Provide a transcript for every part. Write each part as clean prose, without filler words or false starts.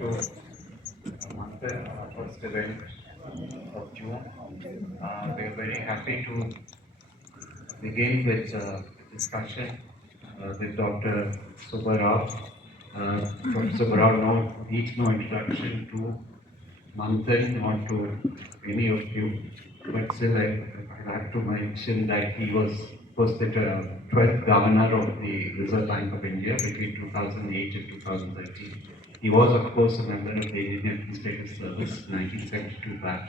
to Manthan, our first event of June. We are very happy to begin with discussion with Dr. Subba. Dr. Subba needs no introduction to Manthan or to any of you, but still I have to mention that he was the 12th governor of the Reserve Bank of India between 2008 and 2013. He was, of course, a member of the Indian Administrative Service, 1972 batch,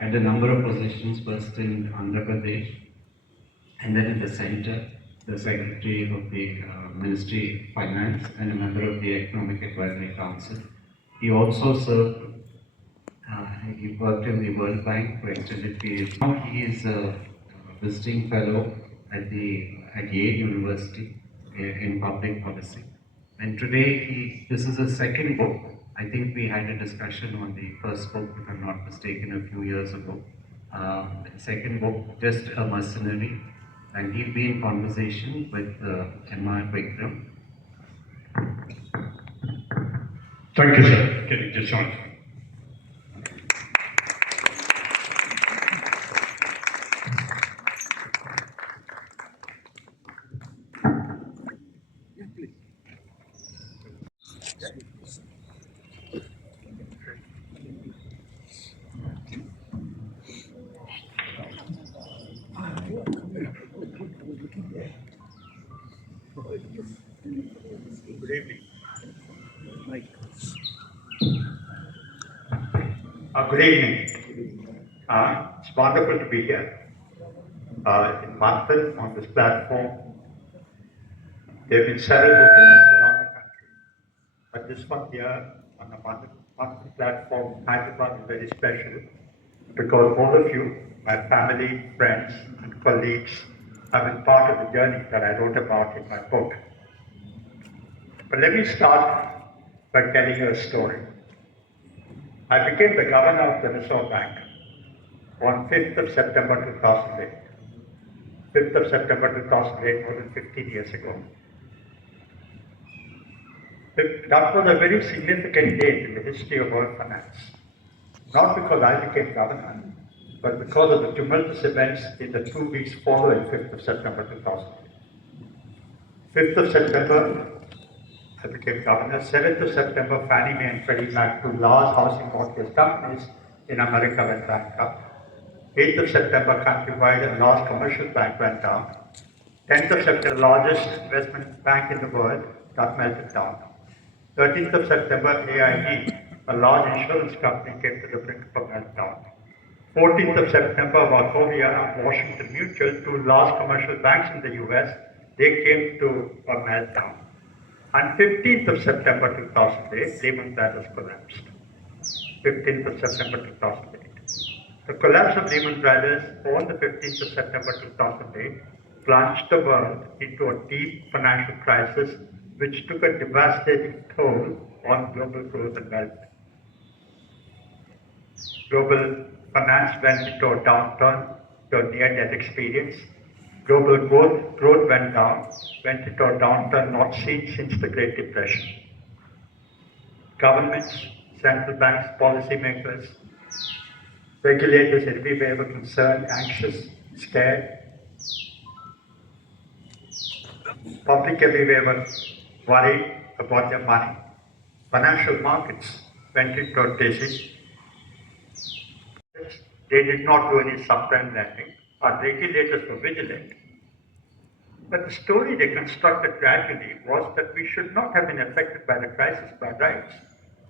had a number of positions, first in Andhra Pradesh, and then in the center, the Secretary of the Ministry of Finance and a member of the Economic Advisory Council. He also served, he worked in the World Bank for extended periods. Now he is a visiting fellow at Yale University in public policy. And today, this is a second book. I think we had a discussion on the first book, if I'm not mistaken, a few years ago. Second book, Just a Mercenary. And he'll be in conversation with Emma and Vikram. Thank you, sir. Can you just join? Good evening. Good evening. It's wonderful to be here in Manthan on this platform. There have been several occasions around the country, but this one here on the Manthan platform, Hyderabad, is very special because all of you, my family, friends, and colleagues, have been part of the journey that I wrote about in my book. But let me start by telling you a story. I became the governor of the Reserve Bank on 5th of September 2008. 5th of September 2008, more than 15 years ago. That was a very significant date in the history of world finance. Not because I became governor, but because of the tumultuous events in the 2 weeks following 5th of September 2008. 5th of September, I became governor. 7th of September, Fannie Mae and Freddie Mac, two large housing mortgage companies in America, went bankrupt. 8th of September, countrywide, a large commercial bank went down. 10th of September, the largest investment bank in the world, got melted down. 13th of September, AIG, a large insurance company, came to the brink of a meltdown. 14th of September, Wachovia and Washington Mutual, two large commercial banks in the US, they came to a meltdown. On 15th of September 2008, Lehman Brothers collapsed. 15th of September 2008. The collapse of Lehman Brothers on the 15th of September 2008 plunged the world into a deep financial crisis which took a devastating toll on global growth and wealth. Global finance went into a downturn, to a near-death experience. Global growth went down, went into a downturn not seen since the Great Depression. Governments, central banks, policymakers, regulators everywhere were concerned, anxious, scared. Public everywhere were worried about their money. Financial markets went into a dizzy. They did not do any subprime lending. Our regulators were vigilant. But the story they constructed gradually was that we should not have been affected by the crisis by rights,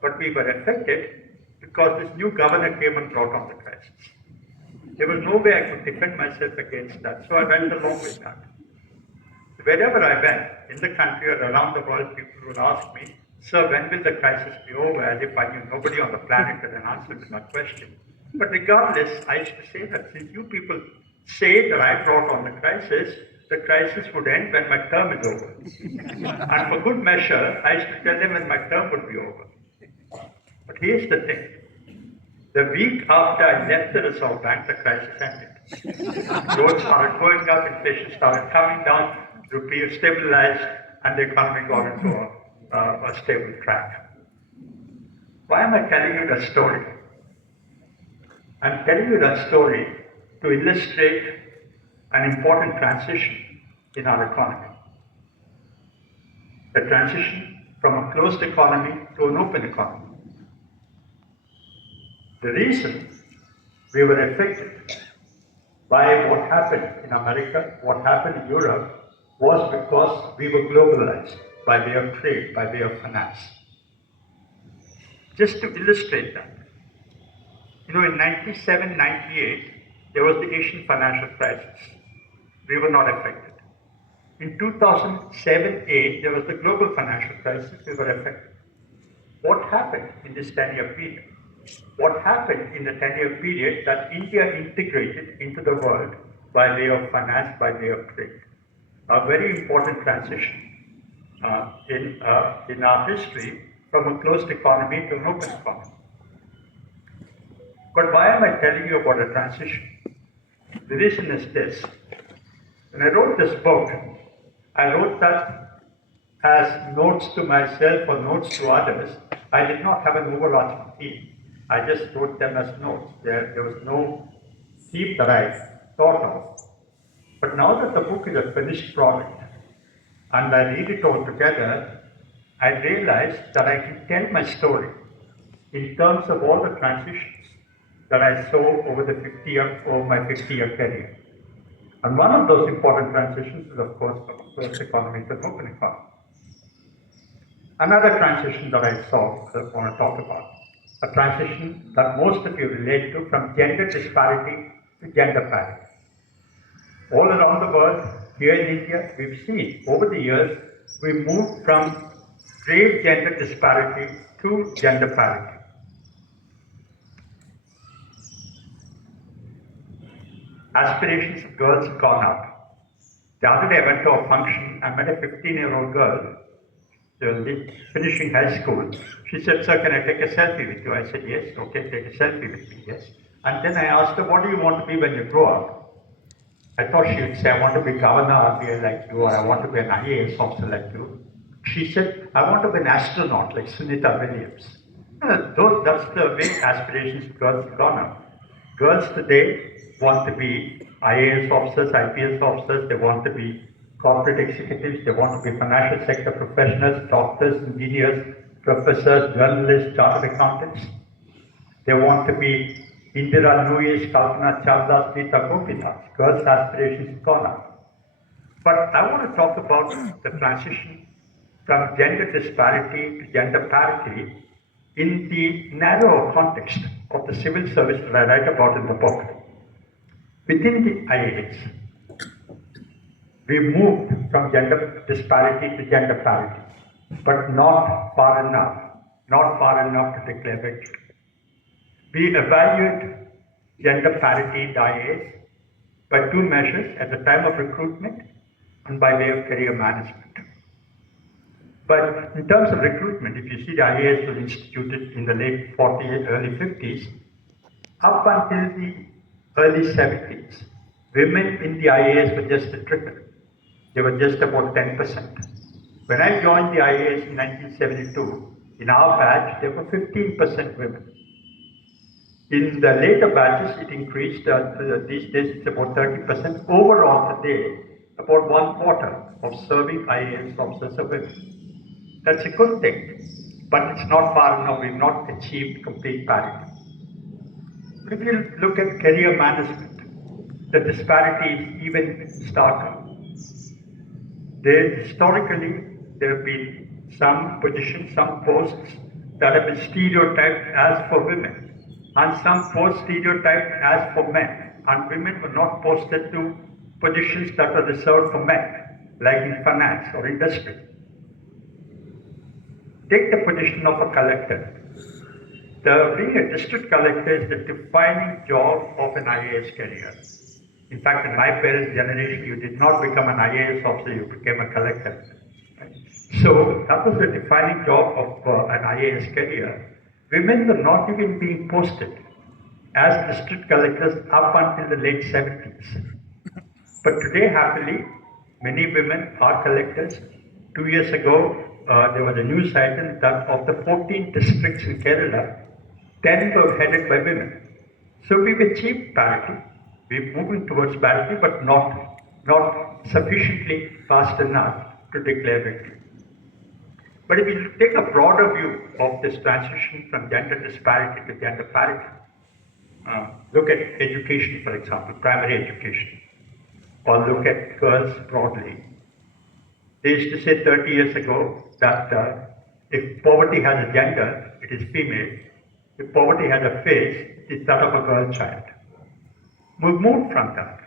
but we were affected because this new governor came and brought on the crisis. There was no way I could defend myself against that, so I went along with that. Wherever I went, in the country or around the world, people would ask me, "Sir, when will the crisis be over?" As if I knew nobody on the planet had an answer to my question. But regardless, I used to say that since you people say that I brought on the crisis would end when my term is over. And for good measure, I used to tell them when my term would be over. But here's the thing. The week after I left the Reserve Bank, the crisis ended. Growth started going up, inflation started coming down, rupee stabilized, and the economy got into a stable track. Why am I telling you that story? I'm telling you that story to illustrate an important transition in our economy. The transition from a closed economy to an open economy. The reason we were affected by what happened in America, what happened in Europe, was because we were globalized by way of trade, by way of finance. Just to illustrate that, in 97, 98, there was the Asian financial crisis. We were not affected. In 2007-8, there was the global financial crisis. We were affected. What happened in this 10-year period? What happened in the 10-year period that India integrated into the world by way of finance, by way of trade? A very important transition in our history from a closed economy to an open economy. But why am I telling you about a transition? The reason is this. When I wrote this book, I wrote that as notes to myself or notes to others. I did not have an overarching theme. I just wrote them as notes. There was no theme that I thought of. But now that the book is a finished product and I read it all together, I realized that I can tell my story in terms of all the transitions that I saw over my 50-year career. And one of those important transitions is, of course, from a closed economy to an open economy. Another transition that I saw, I want to talk about, a transition that most of you relate to, from gender disparity to gender parity. All around the world, here in India, we've seen over the years, we moved from grave gender disparity to gender parity. Aspirations of girls have gone up. The other day I went to a function, I met a 15-year-old girl, finishing high school. She said, "Sir, can I take a selfie with you?" I said, "Yes, okay, take a selfie with me, yes." And then I asked her, "What do you want to be when you grow up?" I thought she would say, "I want to be governor RBI like you, or I want to be an IAS officer like you." She said, "I want to be an astronaut like Sunita Williams." That's the way aspirations of girls have gone up. Girls today want to be IAS officers, IPS officers, they want to be corporate executives, they want to be financial sector professionals, doctors, engineers, professors, journalists, chartered accountants. They want to be Indira Nuis, Kalpana Chawla, Sita Gopinath. Girls' aspirations have gone up. But I want to talk about the transition from gender disparity to gender parity in the narrow context of the civil service that I write about in the book. Within the IAS, we moved from gender disparity to gender parity, but not far enough to declare victory. We evaluate gender parity in the IAS by two measures: at the time of recruitment and by way of career management. But in terms of recruitment, if you see, the IAS was instituted in the late 40s, early 50s, up until the early 70s, women in the IAS were just a trickle. They were just about 10%. When I joined the IAS in 1972, in our batch, there were 15% women. In the later batches, it increased. These days, it's about 30%. Overall, today, about 1/4 of serving IAS officers are women. That's a good thing, but it's not far enough. We've not achieved complete parity. If you look at career management, the disparity is even starker. Historically, there have been some positions, some posts that have been stereotyped as for women, and some posts stereotyped as for men, and women were not posted to positions that were reserved for men, like in finance or industry. Take the position of a collector. Being a district collector is the defining job of an IAS career. In fact, in my parents' generation, you did not become an IAS officer, you became a collector. Right? So that was the defining job of an IAS career. Women were not even being posted as district collectors up until the late 70s. But today, happily, many women are collectors. 2 years ago, there was a news item that of the 14 districts in Kerala, 10 were headed by women. So we've achieved parity. We're moving towards parity, but not sufficiently fast enough to declare victory. But if you take a broader view of this transition from gender disparity to gender parity, look at education, for example, primary education, or look at girls broadly. They used to say 30 years ago that if poverty has a gender, it is female. If poverty has a face, it's that of a girl child. We've moved from that.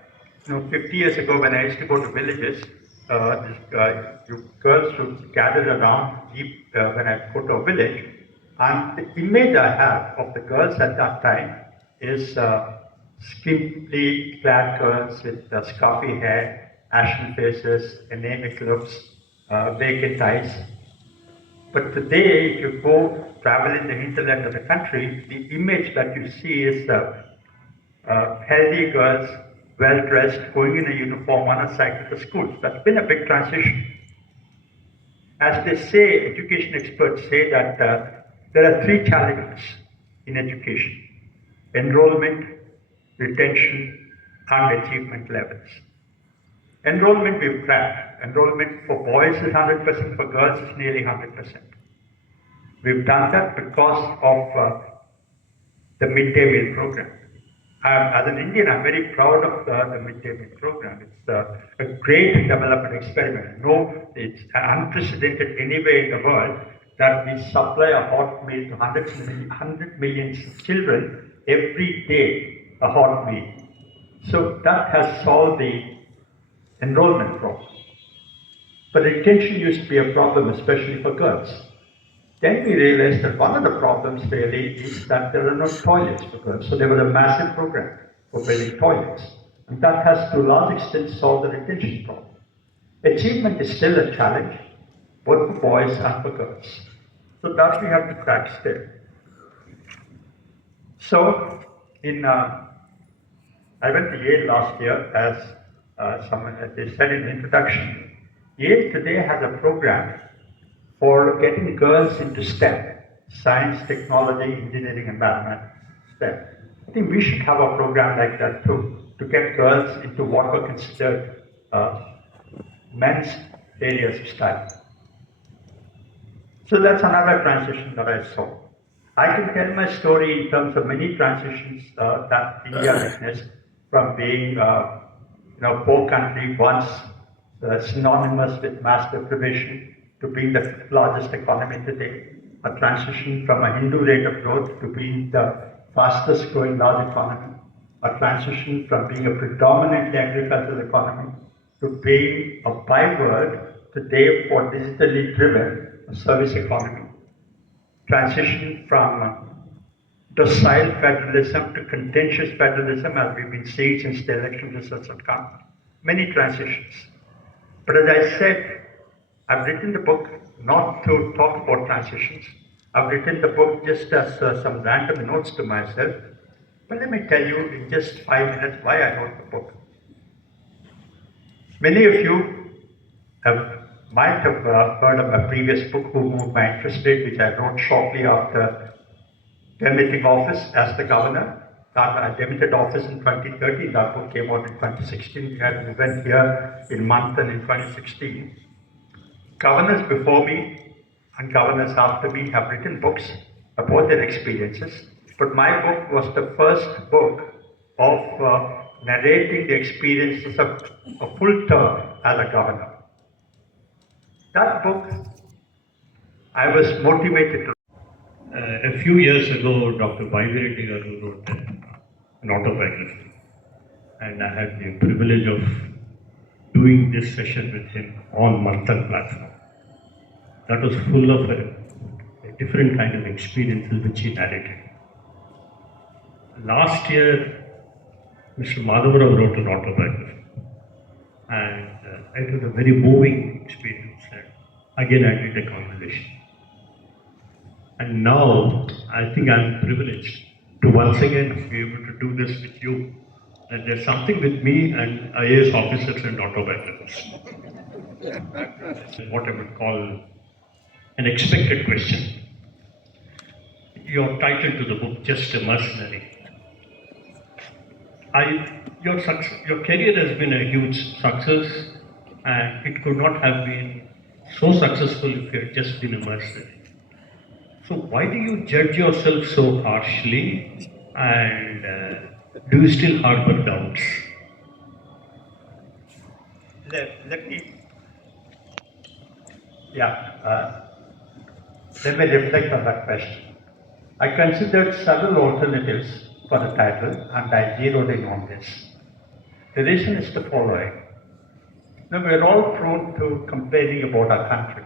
50 years ago when I used to go to villages, girls would gather around when I go to a village, and the image I have of the girls at that time is skimpily clad girls with scarfy hair, ashen faces, anemic looks, vacant eyes. But today, if you go travel in the hinterland of the country, the image that you see is healthy girls, well-dressed, going in a uniform on a cycle to school. That's been a big transition. As they say, education experts say that there are three challenges in education: enrollment, retention, and achievement levels. Enrollment we've cracked. Enrollment for boys is 100%, for girls is nearly 100%. We've done that because of the midday meal program. As an Indian, I'm very proud of the midday meal program. It's a great development experiment. No, it's unprecedented anywhere in the world that we supply a hot meal to 100 million children every day, a hot meal. So that has solved the enrollment problem. But retention used to be a problem, especially for girls. Then we realized that one of the problems really is that there are no toilets for girls. So there was a massive program for building toilets. And that has to a large extent solved the retention problem. Achievement is still a challenge, both for boys and for girls. So that we have to crack still. So I went to Yale last year, as they said in the introduction. Yale today has a program for getting girls into STEM, science, technology, engineering, and mathematics, STEM. I think we should have a program like that too, to get girls into what were considered men's areas of study. So that's another transition that I saw. I can tell my story in terms of many transitions that India witnessed, from being a poor country once synonymous with mass deprivation to being the fifth largest economy today, a transition from a Hindu rate of growth to being the fastest growing large economy, a transition from being a predominantly agricultural economy to being a byword today for digitally driven service economy, transition from docile federalism to contentious federalism, as we've been seeing since the election results have come. Many transitions. But as I said, I've written the book not to talk about transitions. I've written the book just as some random notes to myself. But let me tell you in just 5 minutes why I wrote the book. Many of you might have heard of my previous book, Who Moved My Interest Rate, which I wrote shortly after demitting office as the governor. I demitted office in 2013. That book came out in 2016. We had an event here in Manthan in 2016. Governors before me and governors after me have written books about their experiences, but my book was the first book of narrating the experiences of a full term as a governor. That book, I was motivated to. A few years ago, Dr. Vidyaranya wrote an autobiography, and I had the privilege of doing this session with him on Manthan platform. That was full of a different kind of experiences which he narrated. Last year, Mr. Madhavarao wrote an autobiography, and it was a very moving experience. And again, I did a conversation. And now, I think I'm privileged to once again be able to do this with you. And there's something with me and IAS officers and autobiographers. What I would call an expected question. Your title to the book, Just a Mercenary. Your career has been a huge success, and it could not have been so successful if you had just been a mercenary. So why do you judge yourself so harshly, and do you still harbor doubts? Let me, let me reflect on that question. I considered several alternatives for the title and I zeroed in on this. The reason is the following. Now, we're all prone to complaining about our country.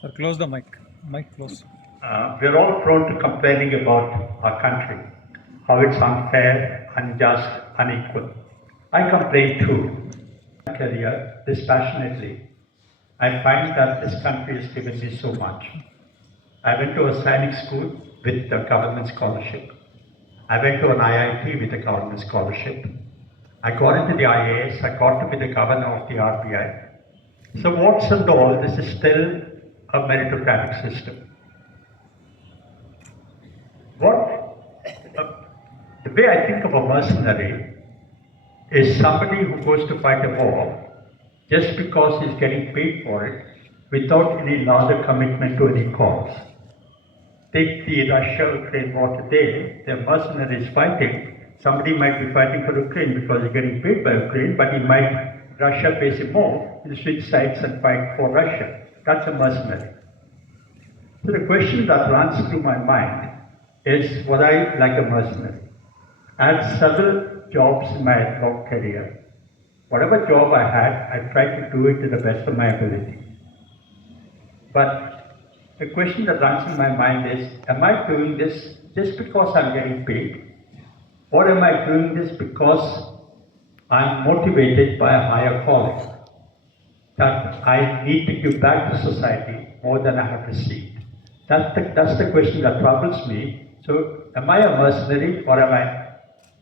Sir, close the mic. Mic close. We're all prone to complaining about our country, how it's unfair, unjust, unequal. I complain too. My career dispassionately. I find that this country has given me so much. I went to a Sainik school with a government scholarship. I went to an IIT with a government scholarship. I got into the IAS, I got to be the governor of the RBI. So what's and all, this is still a meritocratic system. The way I think of a mercenary is somebody who goes to fight a war just because he's getting paid for it without any larger commitment to any cause. Take the Russia-Ukraine war today, the mercenaries fighting. Somebody might be fighting for Ukraine because he's getting paid by Ukraine, but Russia pays him more, he'll switch sides and fight for Russia. That's a mercenary. So the question that runs through my mind is, was I like a mercenary? I had several jobs in my long career. Whatever job I had, I tried to do it to the best of my ability. But the question that runs in my mind is, am I doing this just because I'm getting paid? Or am I doing this because I'm motivated by a higher calling? That I need to give back to society more than I have received. That's the question that troubles me. So, am I a mercenary or am I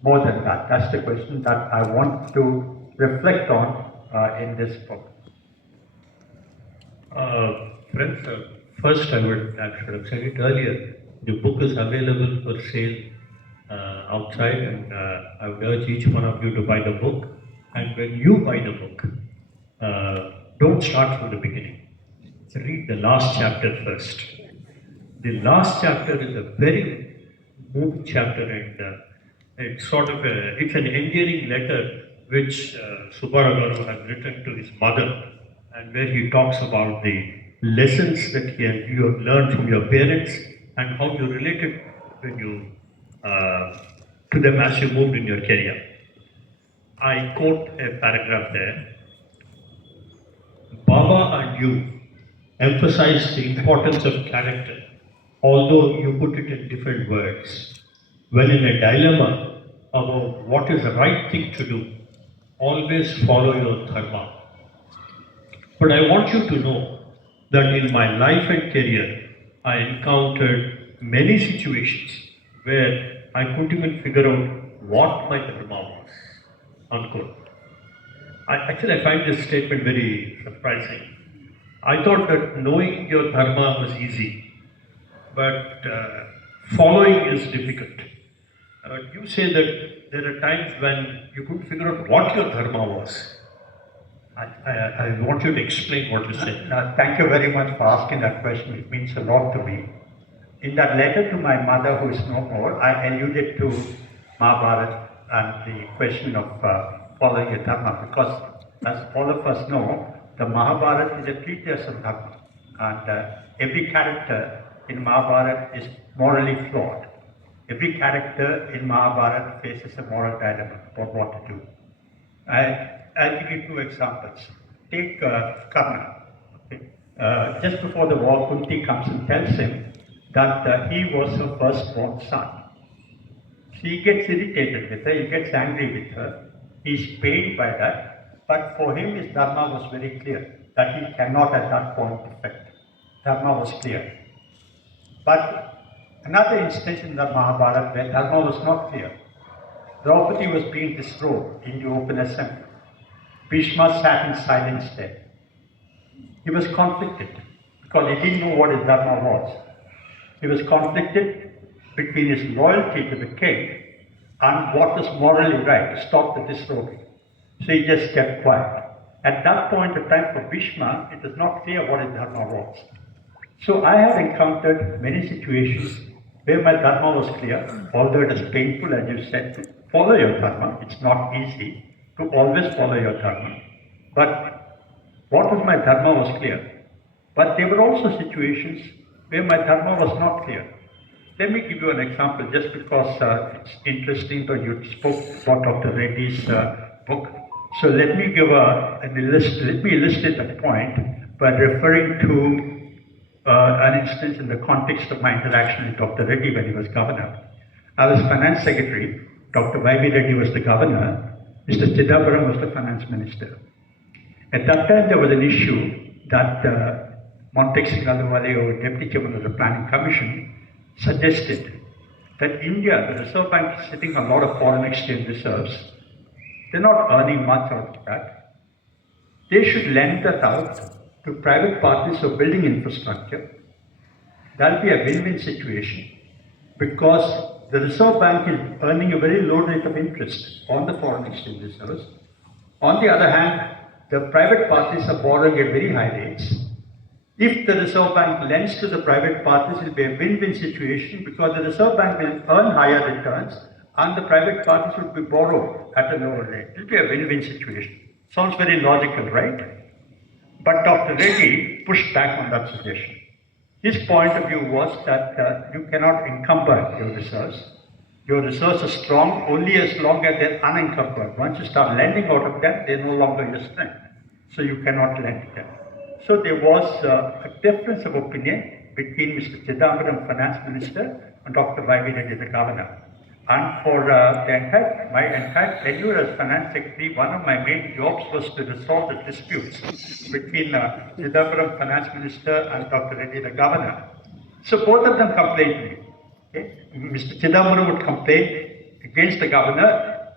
more than that? That's the question that I want to reflect on in this book. Friends, first I should have said it earlier. The book is available for sale outside, and I would urge each one of you to buy the book. And when you buy the book, don't start from the beginning. Read the last chapter first. The last chapter is a very moving chapter, and it's it's an endearing letter which Subba has written to his mother, and where he talks about the lessons that you have learned from your parents and how you related to them as you moved in your career. I quote a paragraph there. Baba and you emphasize the importance of character, although you put it in different words. When in a dilemma about what is the right thing to do, always follow your dharma. But I want you to know that in my life and career, I encountered many situations where I couldn't even figure out what my dharma was. Unquote. I find this statement very surprising. I thought that knowing your dharma was easy, but following is difficult. You say that there are times when you couldn't figure out what your dharma was. I want you to explain what you said. Thank you very much for asking that question. It means a lot to me. In that letter to my mother, who is no more, I alluded to Mahabharata and the question of following your dharma, because as all of us know, the Mahabharata is a treatise of dharma, and every character in Mahabharata is morally flawed. Every character in Mahabharata faces a moral dilemma about what to do. I'll give you two examples. Take Karna. Okay. Just before the war, Kunti comes and tells him that he was her firstborn son. He gets irritated with her, he gets angry with her, he's pained by that, but for him his dharma was very clear, that he cannot at that point defect. Dharma was clear. But another instance in the Mahabharata where dharma was not clear. Draupadi was being disrobed in the open assembly. Bhishma sat in silence there. He was conflicted. because he didn't know what his dharma was. He was conflicted between his loyalty to the king and what was morally right to stop the disrobing. So he just kept quiet. At that point of time for Bhishma, it was not clear what his dharma was. So I have encountered many situations where my dharma was clear, although it is painful, as you said, to follow your dharma. It's not easy to always follow your dharma. But what was my dharma was clear. But there were also situations where my dharma was not clear. Let me give you an example, just because it's interesting that you spoke about Dr. Reddy's book. So let me illustrate the point by referring to an instance in the context of my interaction with Dr. Reddy when he was governor. I was finance secretary, Dr. Y.B. Reddy was the governor, Mr. Chidambaram was the finance minister. At that time there was an issue that Montek Singh Ahluwalia, who deputy chairman of the Planning Commission, suggested that India, the Reserve Bank, is sitting on a lot of foreign exchange reserves. They're not earning much out of that. They should lend that out to private parties who are building infrastructure. That'll be a win-win situation because the Reserve Bank is earning a very low rate of interest on the foreign exchange reserves. On the other hand, the private parties are borrowing at very high rates. If the Reserve Bank lends to the private parties, it will be a win-win situation because the Reserve Bank will earn higher returns and the private parties will be borrowed at a lower rate. It will be a win-win situation. Sounds very logical, right? But Dr. Reddy pushed back on that suggestion. His point of view was that you cannot encumber your reserves. Your reserves are strong only as long as they're unencumbered. Once you start lending out of them, they're no longer your strength. So you cannot lend to them. So there was a difference of opinion between Mr. Chidambaram, finance minister, and Dr. Y.B. Reddy, the governor. And for my entire tenure as finance secretary, one of my main jobs was to resolve the disputes between Chidambaram, finance minister, and Dr. Reddy, the governor. So both of them complained to me. Okay? Mr. Chidambaram would complain against the governor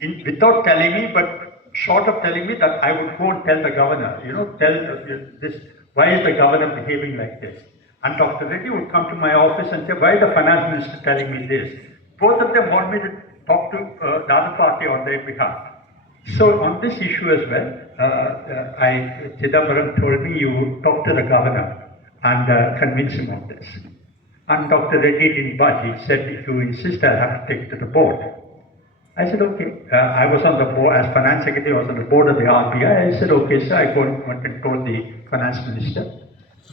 without telling me, but short of telling me that I would go and tell the governor, tell this, why is the governor behaving like this? And Dr. Reddy would come to my office and say, why is the finance minister telling me this? Both of them want me to talk to the other party on their behalf. So on this issue as well, Chidambaram told me you talk to the governor and convince him of this. And Dr. Reddy didn't budge. He said, if you insist, I'll have to take it to the board. I said, okay. I was on the board, as finance secretary, I was on the board of the RBI. I said, okay, sir, I went and told the finance minister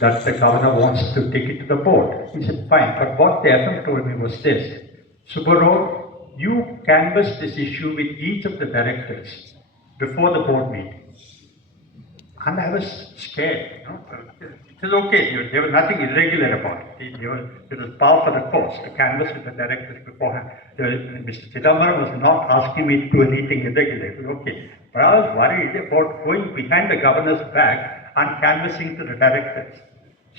that the governor wants to take it to the board. He said, fine. But what the FM told me was this. Subba, you canvass this issue with each of the directors before the board meeting. And I was scared. It was okay. There was nothing irregular about it. It was par for the course to canvass with the directors beforehand. Mr. Chidambaram was not asking me to do anything irregular. It was okay. But I was worried about going behind the governor's back and canvassing to the directors.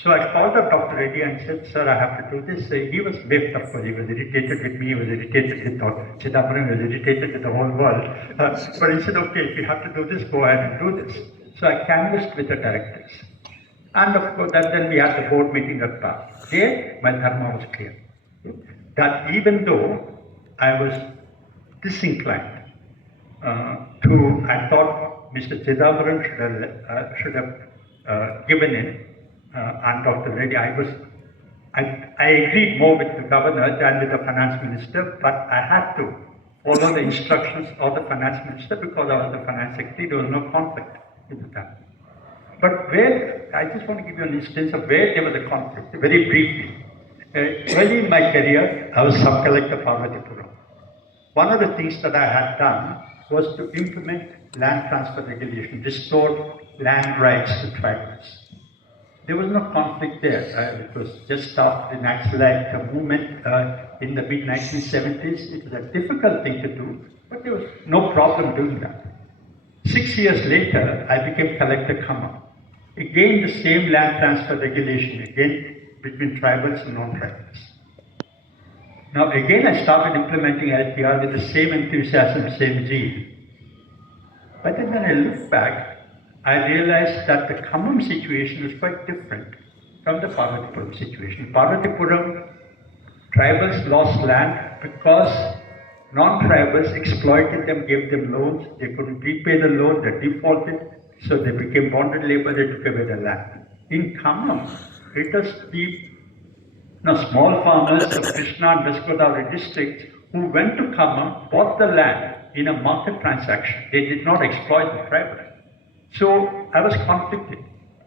So I called up Dr. Reddy and said, sir, I have to do this. He was miffed, of course. He was irritated with me, he was irritated with Dr. Chidambaram, he was irritated with the whole world. But he said, okay, if you have to do this, go ahead and do this. So I canvassed with the directors. And of course, then we had the board meeting at PAS. There, my dharma was clear. That even though I was disinclined I thought Mr. Chidambaram should have given in. And Dr. Reddy, I agreed more with the governor than with the finance minister, but I had to follow the instructions of the finance minister because I was the finance secretary. There was no conflict with that. But I just want to give you an instance of where there was a conflict, very briefly. Early in my career, I was sub-collector Parvatipuram. One of the things that I had done was to implement land transfer regulation, restore land rights to tribals. There was no conflict there. It was just after the Naxalite movement in the mid-1970s. It was a difficult thing to do, but there was no problem doing that. 6 years later, I became Collector Khammam. Again, the same land transfer regulation, again between tribals and non-tribals. Now, again, I started implementing LTR with the same enthusiasm, same zeal. But then when I look back, I realized that the Khammam situation was quite different from the Parvatipuram situation. Parvatipuram, tribals lost land because non-tribals exploited them, gave them loans, they couldn't repay the loan, they defaulted, so they became bonded labor, they took away the land. In Khammam, it was small farmers of Krishna and West Godavari districts who went to Khammam, bought the land in a market transaction. They did not exploit the tribal. So I was conflicted.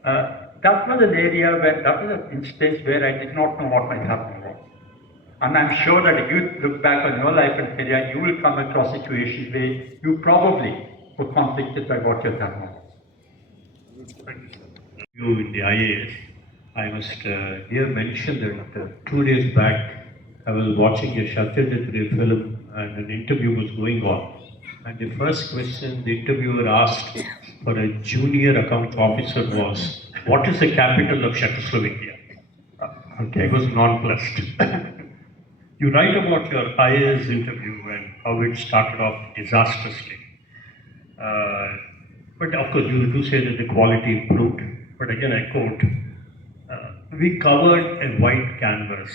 That was an area where, that was an instance where I did not know what my dharma was. And I'm sure that if you look back on your life and career, you will come across situations where you probably were conflicted by what your dharma was. You in the IAS, I must here mention that 2 days back, I was watching a Satyajit film and an interview was going on. And the first question the interviewer asked for a junior account officer was, what is the capital of Czechoslovakia? Okay. He was nonplussed. You write about your IAS interview and how it started off disastrously. But of course, you do say that the quality improved. But again, I quote, we covered a white canvas,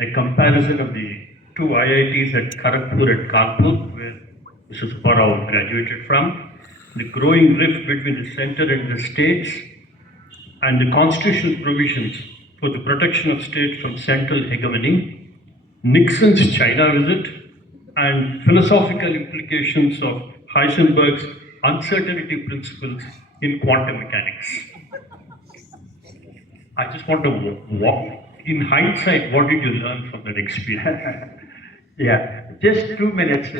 a comparison of the two IITs at Kharagpur and Kanpur, where Mr. Subba Rao graduated from, the growing rift between the center and the states, and the constitutional provisions for the protection of states from central hegemony, Nixon's China visit, and philosophical implications of Heisenberg's uncertainty principles in quantum mechanics. I just want to walk. In hindsight, what did you learn from that experience? Yeah, just 2 minutes.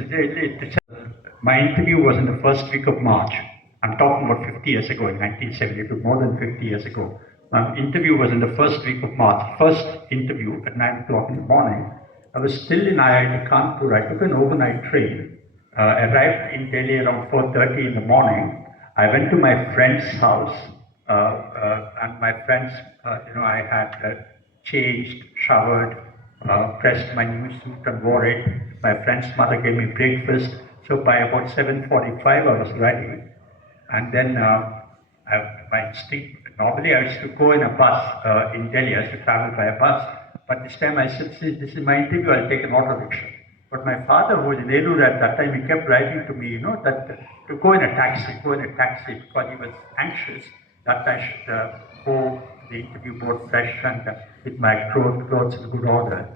My interview was in the first week of March. I'm talking about 50 years ago, in 1972, more than 50 years ago. My interview was in the first week of March. First interview at 9 o'clock in the morning. I was still in IIT Kanpur. I took an overnight train, arrived in Delhi around 4:30 in the morning. I went to my friend's house, and my friends, I had changed, showered, pressed my new suit and wore it. My friend's mother gave me breakfast. So by about 7:45, I was ready. And then my instinct, normally I used to go in a bus in Delhi. I used to travel by a bus. But this time I said, see, this is my interview, I'll take an auto rickshaw. But my father, who was in Elur at that time, he kept writing to me, that to go in a taxi, because he was anxious that I should go the interview board fresh and with my clothes in good order.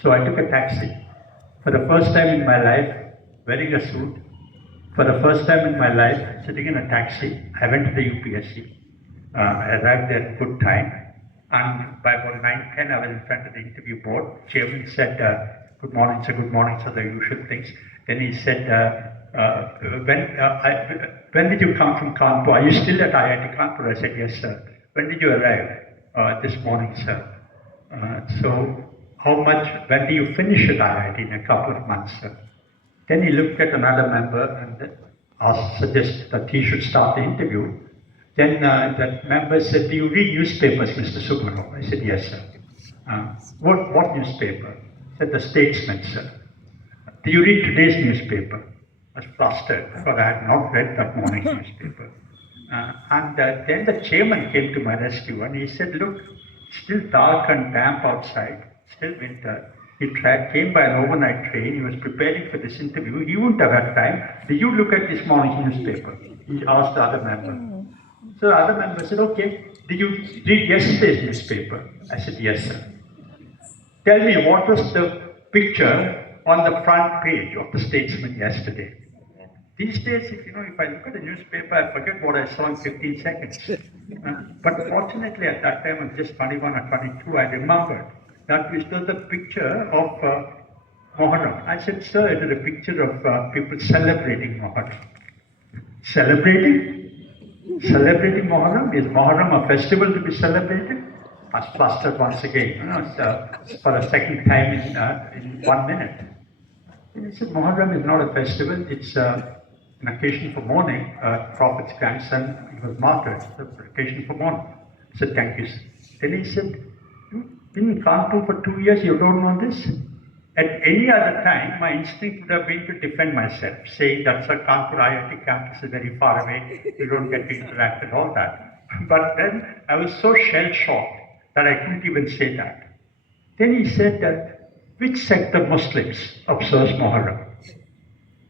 So I took a taxi. For the first time in my life, wearing a suit, for the first time in my life, sitting in a taxi, I went to the UPSC. I arrived there at good time. And by about 9:10, I was in front of the interview board. Chairman said, good morning, sir, the usual things. Then he said, when did you come from Kanpur? Are you still at IIT Kanpur? I said, yes, sir. When did you arrive? This morning, sir. So, when do you finish at IIT? In a couple of months, sir. Then he looked at another member and suggested that he should start the interview. Then that member said, do you read newspapers, Mr. Subba? I said, yes, sir. What newspaper? He said, the Statesman, sir. Do you read today's newspaper? I was flustered because I had not read that morning's newspaper. Then the chairman came to my rescue and he said, look, it's still dark and damp outside, still winter. He came by an overnight train, he was preparing for this interview, he wouldn't have had time. Did you look at this morning's newspaper? He asked the other member. So the other member said, okay, did you read yesterday's newspaper? I said, yes, sir. Tell me, what was the picture on the front page of the Statesman yesterday? These days, if I look at the newspaper, I forget what I saw in 15 seconds. But fortunately, at that time, I was just 21 or 22, I remembered that it was the picture of Muharram. I said, sir, it is a picture of people celebrating Muharram. Celebrating? Celebrating Muharram? Is Muharram a festival to be celebrated? I was flustered once again, for a second time in 1 minute. And he said, Muharram is not a festival, it's an occasion for mourning. Prophet's grandson was martyred, the occasion for mourning. I said, thank you, sir. Then he said, you've been in Kanpur for 2 years, you don't know this? At any other time, my instinct would have been to defend myself, saying that Sir, Kanpur IIT campus is very far away, you don't get to interact and all that. But then I was so shell-shocked that I couldn't even say that. Then he said that, which sect of Muslims observes Muharram?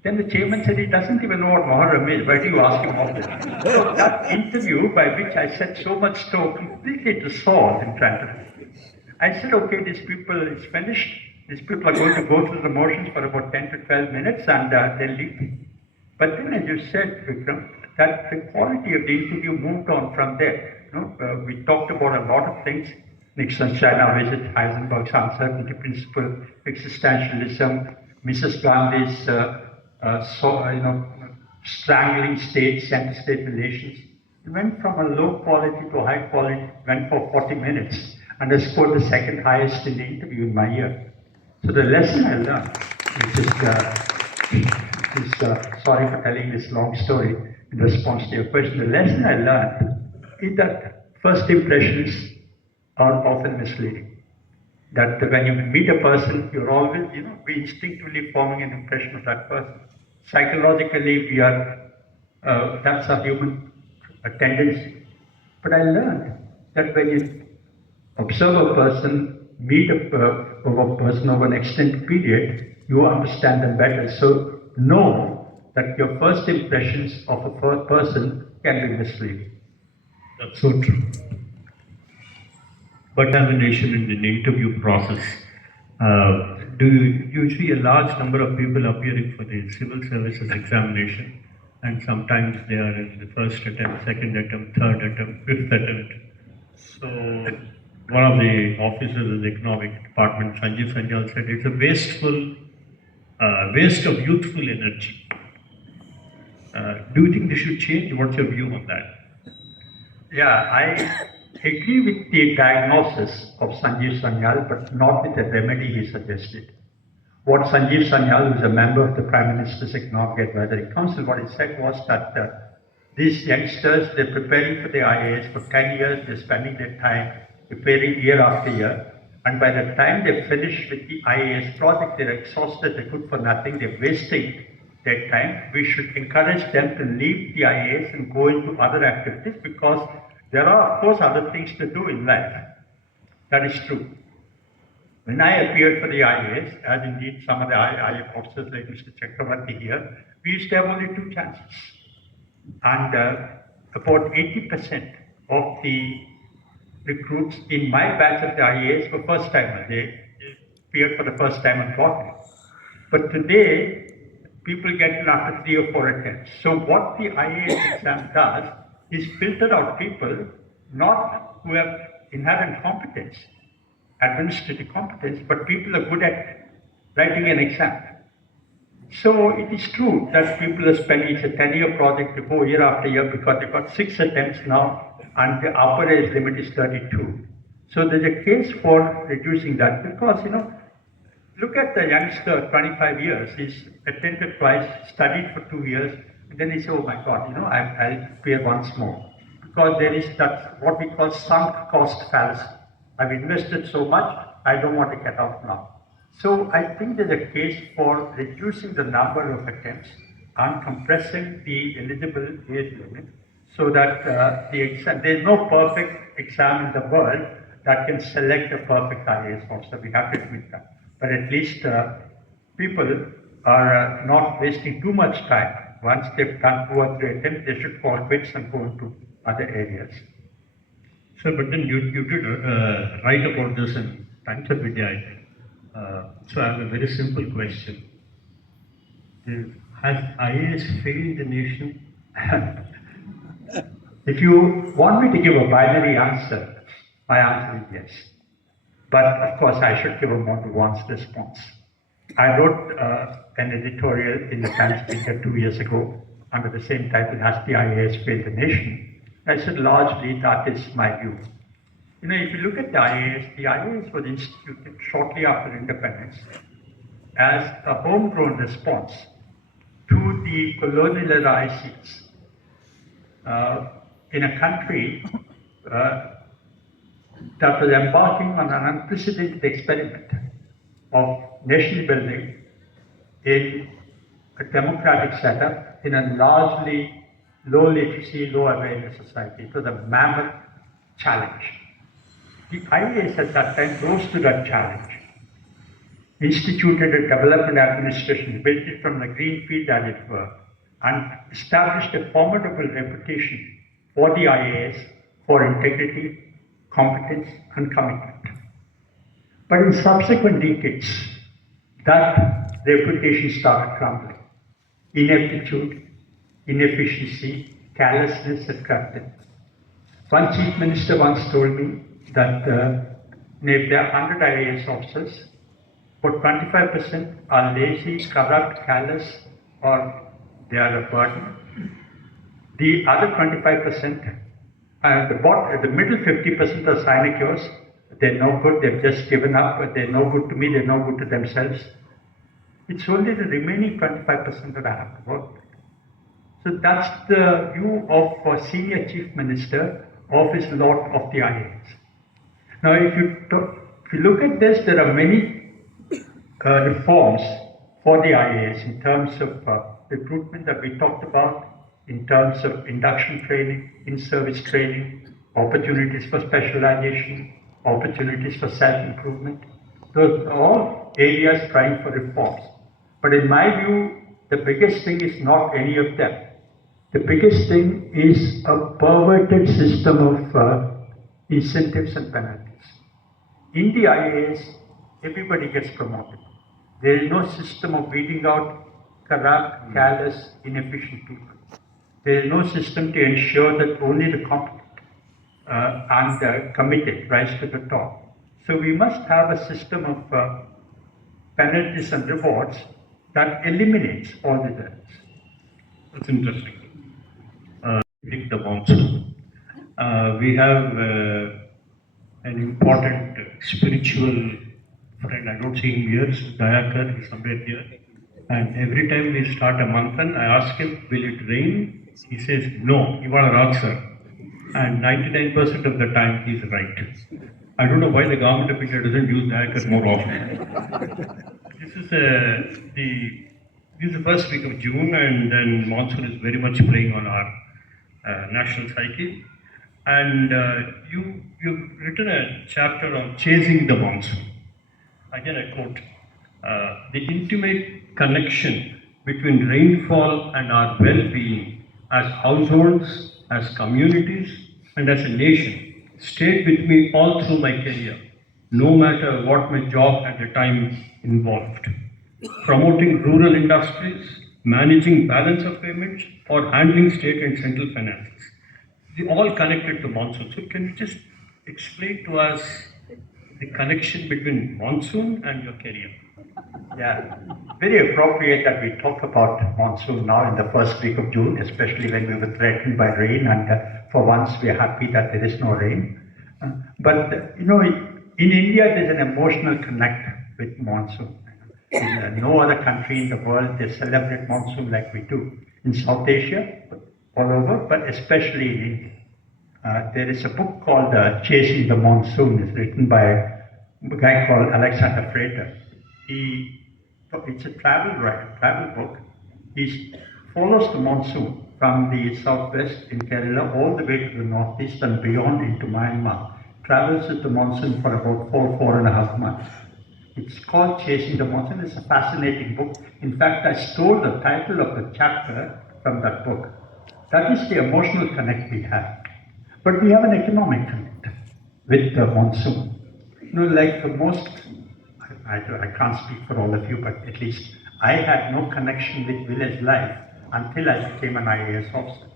Then the chairman said, he doesn't even know what Muharram is. Why do you ask him all this? So that interview by which I said so much so completely dissolved in front of me. I said, okay, these people, it's finished. These people are going to go through the motions for about 10 to 12 minutes and they'll leave. But then as you said, Vikram, that the quality of the interview moved on from there. We talked about a lot of things. Nixon's China visit, Heisenberg's uncertainty principle, existentialism, Mrs. Gandhi's strangling state, center-state relations. It went from a low quality to high quality, went for 40 minutes, and I scored the second highest in the interview in my year. So the lesson I learned, sorry for telling this long story in response to your question, the lesson I learned is that first impressions are often misleading. That when you meet a person, you're always, we instinctively forming an impression of that person. Psychologically, we are, that's our human tendency. But I learned that when you observe a person, meet a person over an extended period, you understand them better. So know that your first impressions of a person can be misleading. That's so true. But examination in the interview process, do you see a large number of people appearing for the civil services examination, and sometimes they are in the first attempt, second attempt, third attempt, fifth attempt. So one of the officers of the economic department, Sanjeev Sanyal, said it's a waste of youthful energy. Do you think this should change? What's your view on that? Yeah, I agree with the diagnosis of Sanjeev Sanyal, but not with the remedy he suggested. What Sanjeev Sanyal, who is a member of the Prime Minister's Economic Advisory Council, what he said was that these youngsters, they're preparing for the IAS for 10 years, they're spending their time preparing year after year, and by the time they finish with the IAS project, they're exhausted, they're good for nothing, they're wasting their time. We should encourage them to leave the IAS and go into other activities, because there are, of course, other things to do in life. That is true. When I appeared for the IAS, as indeed some of the IAS officers like Mr. Chakravarti here, we used to have only 2 chances. And about 80% of the recruits in my batch of the IAS were first timers. They appeared for the first time and got it. But today, people get in after 3 or 4 attempts. So what the IAS exam does is filter out people not who have inherent competence, administrative competence, but people are good at writing an exam. So it is true that people are spending, it's a 10-year project to go year after year, because they've got 6 attempts now and the upper age limit is 32. So there's a case for reducing that, because, look at the youngster, 25 years, he's attended twice, studied for 2 years, and then he says, oh my God, I'll appear once more. Because there is that, what we call sunk cost fallacy. I've invested so much, I don't want to get out now. So I think there's a case for reducing the number of attempts and compressing the eligible age limit, so that there's no perfect exam in the world that can select a perfect IAS officer. We have to admit that. But at least people are not wasting too much time. Once they've done 2 or 3 attempts, they should call quits and go into other areas. Sir, but then you did write about this in Times of Vidya, I think. So I have a very simple question. Has IAS failed the nation? If you want me to give a binary answer, my answer is yes. But of course, I should give a more nuanced response. I wrote an editorial in the Times of India 2 years ago under the same title, Has the IAS Failed the Nation? I said largely that is my view. If you look at the IAS was instituted shortly after independence as a homegrown response to the colonial era ICs in a country that was embarking on an unprecedented experiment of nation building in a democratic setup in a largely low literacy, low awareness society. It was a mammoth challenge. The IAS at that time rose to that challenge, instituted a development administration, built it from the green field as it were, and established a formidable reputation for the IAS for integrity, competence, and commitment. But in subsequent decades, that reputation started crumbling. Ineptitude, inefficiency, carelessness had crept in. One chief minister once told me that if there are 100 IAS officers, about 25% are lazy, corrupt, callous, or they are a burden. The other 25%, the middle 50% are sinecures. They're no good, they've just given up, they're no good to me, they're no good to themselves. It's only the remaining 25% that I have to work with. So that's the view of a senior chief minister of his lot of the IAS. Now, if you look at this, there are many reforms for the IAS in terms of recruitment that we talked about, in terms of induction training, in-service training, opportunities for specialization, opportunities for self-improvement. Those are all areas trying for reforms. But in my view, the biggest thing is not any of them. The biggest thing is a perverted system of incentives and penalties. In the IAS, everybody gets promoted. There is no system of weeding out corrupt, callous, inefficient people. There is no system to ensure that only the competent and committed rise to the top. So we must have a system of penalties and rewards that eliminates all the others. That's interesting. Predict the monsoon. We have an important spiritual friend. I don't see him here. Dayakar is somewhere here. And every time we start a Manthan, I ask him, will it rain? He says, no, you are right, sir. And 99% of the time, he's right. I don't know why the government of India doesn't use Dayakar more often. This is the first week of June, and then monsoon is very much playing on our national psyche. And you've written a chapter on chasing the monsoon. Again, I quote, the intimate connection between rainfall and our well-being as households, as communities, and as a nation stayed with me all through my career, no matter what my job at the time involved. Promoting rural industries, managing balance of payments, or handling state and central finances. They all connected to monsoon. So can you just explain to us the connection between monsoon and your career? Yeah, very appropriate that we talk about monsoon now in the first week of June, especially when we were threatened by rain, and for once we are happy that there is no rain. But you know, in India there's an emotional connect with monsoon. In no other country in the world they celebrate monsoon like we do. In South Asia, all over, but especially in India. There is a book called Chasing the Monsoon. It's written by a guy called Alexander Frater. It's a travel book. He follows the monsoon from the southwest in Kerala all the way to the northeast and beyond into Myanmar. Travels with the monsoon for about 4.5 months. It's called Chasing the Monsoon. It's a fascinating book. In fact, I stole the title of the chapter from that book. That is the emotional connect we have. But we have an economic connect with the monsoon. You know, like the most, I can't speak for all of you, but at least I had no connection with village life until I became an IAS officer.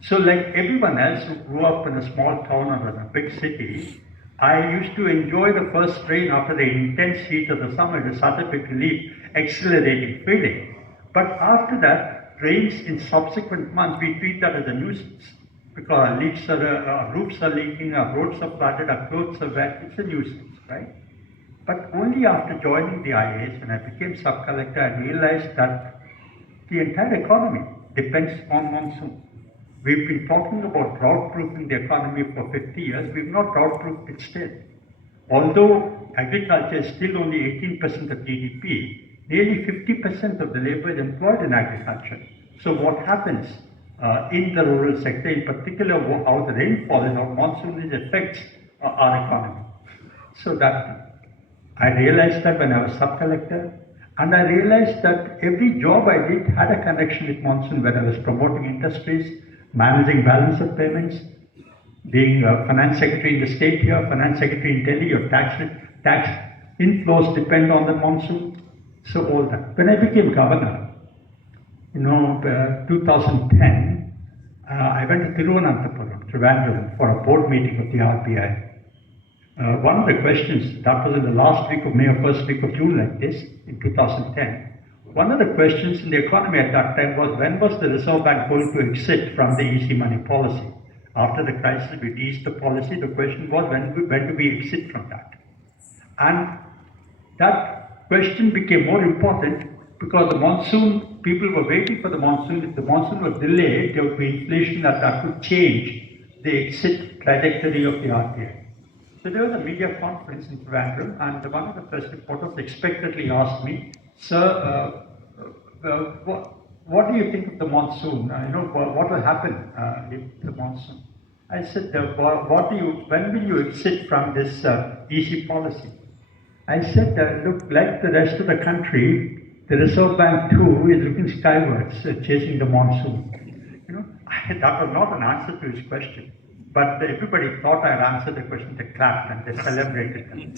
So like everyone else who grew up in a small town or in a big city, I used to enjoy the first rain after the intense heat of the summer. It was such a big relief, exhilarating feeling. But after that, rains in subsequent months, we treat that as a nuisance. Because our roofs are leaking, our roads are flooded, our clothes are wet, it's a nuisance, right? But only after joining the IAS, when I became sub-collector, I realized that the entire economy depends on monsoon. We've been talking about drought-proofing the economy for 50 years, we've not drought-proofed it still. Although agriculture is still only 18% of GDP, nearly 50% of the labor is employed in agriculture. So what happens in the rural sector, in particular how the rainfall and how monsoon affects our economy. So that I realized that when I was sub-collector, and I realized that every job I did had a connection with monsoon, whether I was promoting industries, managing balance of payments, being a finance secretary in the state here, finance secretary in Delhi, your tax inflows depend on the monsoon. So all that. When I became governor, 2010, I went to Thiruvananthapuram, Trivandrum, for a board meeting of the RBI. One of the questions, that was in the last week of May or first week of June like this, in 2010, one of the questions in the economy at that time was, when was the Reserve Bank going to exit from the easy money policy? After the crisis, we eased the policy. The question was, when do we exit from that? And that question became more important because the monsoon, people were waiting for the monsoon. If the monsoon was delayed, there would be inflation that could change the exit trajectory of the RBI. So there was a media conference in Trivandrum, and one of the press reporters expectedly asked me, "Sir, what do you think of the monsoon? What will happen if the monsoon?" I said, when will you exit from this easy policy? I said, look, like the rest of the country, the Reserve Bank too is looking skywards, chasing the monsoon. That was not an answer to his question. But everybody thought I had answered the question. They clapped and they celebrated them.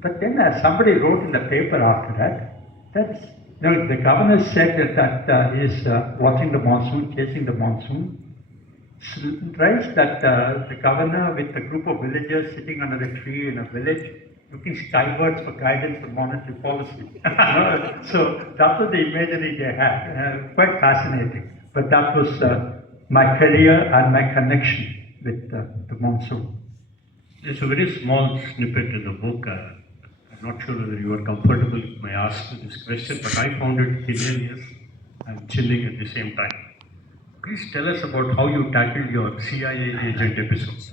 But then somebody wrote in the paper after that, the governor said that he is watching the monsoon, chasing the monsoon. Writes that the governor with a group of villagers sitting under the tree in a village, looking skywards for guidance on monetary policy. So that was the imagery they had. Quite fascinating. But that was my career and my connection with the monsoon. There's a very small snippet in the book. I'm not sure whether you are comfortable with my asking this question, but I found it hilarious and chilling at the same time. Please tell us about how you tackled your CIA agent episodes.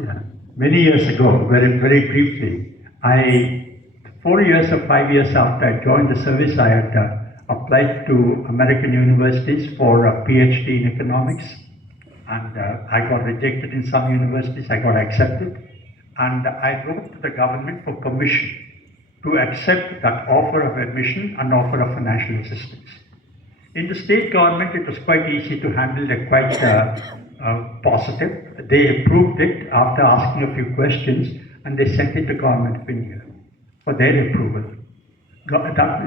Yeah. Many years ago, very, very briefly, 4 years or 5 years after I joined the service, I had applied to American universities for a PhD in economics. And I got rejected in some universities, I got accepted. And I wrote to the government for permission to accept that offer of admission and offer of financial assistance. In the state government, it was quite easy to handle it, quite positive. They approved it after asking a few questions, and they sent it to Government of India for their approval.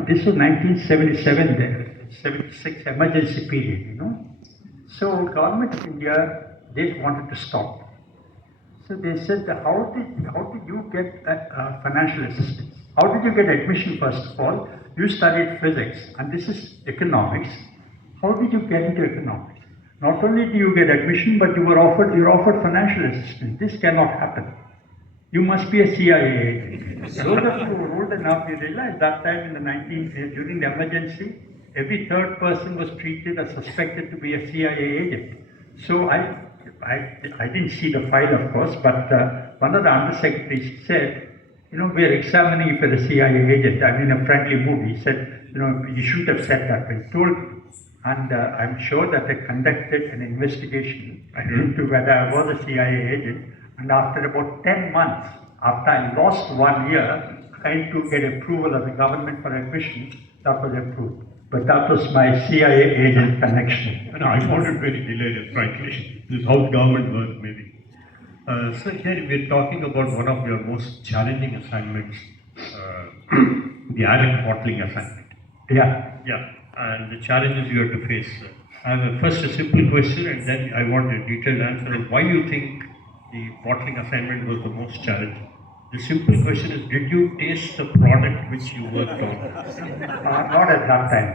This was 1977, 76 emergency period, So Government of India, they wanted to stop. So they said, how did you get financial assistance? How did you get admission, first of all? You studied physics, and this is economics. How did you get into economics? Not only do you get admission, but you're offered financial assistance. This cannot happen. You must be a CIA agent. Those of you who were old enough, you realize that time during the emergency, every third person was treated as suspected to be a CIA agent. So I didn't see the file, of course, but one of the undersecretaries said, we are examining if you're a CIA agent. I mean, a friendly mood. He said, you shouldn't have said that. But he told me. And I'm sure that they conducted an investigation into whether I was a CIA agent. And after about 10 months, after I lost 1 year, trying to get approval of the government for admission, that was approved. But that was my CIA agent connection. And I found it very hilarious, frankly. This is how the government works, maybe. So here we're talking about one of your most challenging assignments, the RaoEx bottling assignment. Yeah. Yeah, and the challenges you have to face. I have first a simple question, and then I want a detailed answer of why you think the bottling assignment was the most challenging. The simple question is, did you taste the product which you worked on? Not at that time.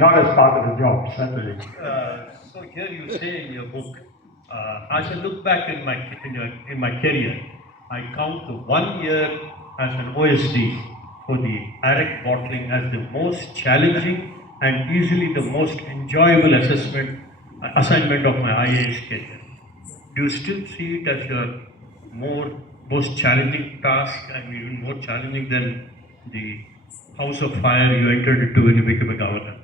Not as part of the job, certainly. So here you say in your book, as I look back in my career, I count the 1 year as an OSD for the RaoEx bottling as the most challenging and easily the most enjoyable assignment of my IAS career. Do you still see it as your most challenging task, and even more challenging than the house of fire you entered into when you became a governor?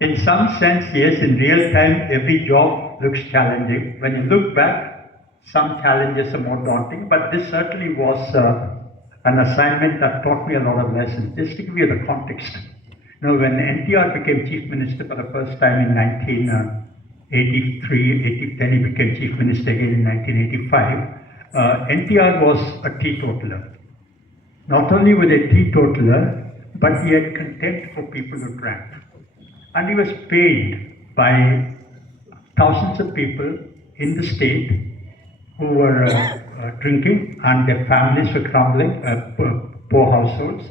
In some sense, yes. In real time, every job looks challenging. When you look back, Some challenges are more daunting, but this certainly was an assignment that taught me a lot of lessons. Just to give you the context. When NTR became Chief Minister for the first time in 1983, then he became Chief Minister again in 1985, NTR was a teetotaler. Not only was he a teetotaler, but he had contempt for people who drank. And he was paid by thousands of people in the state who were drinking, and their families were crumbling, poor households,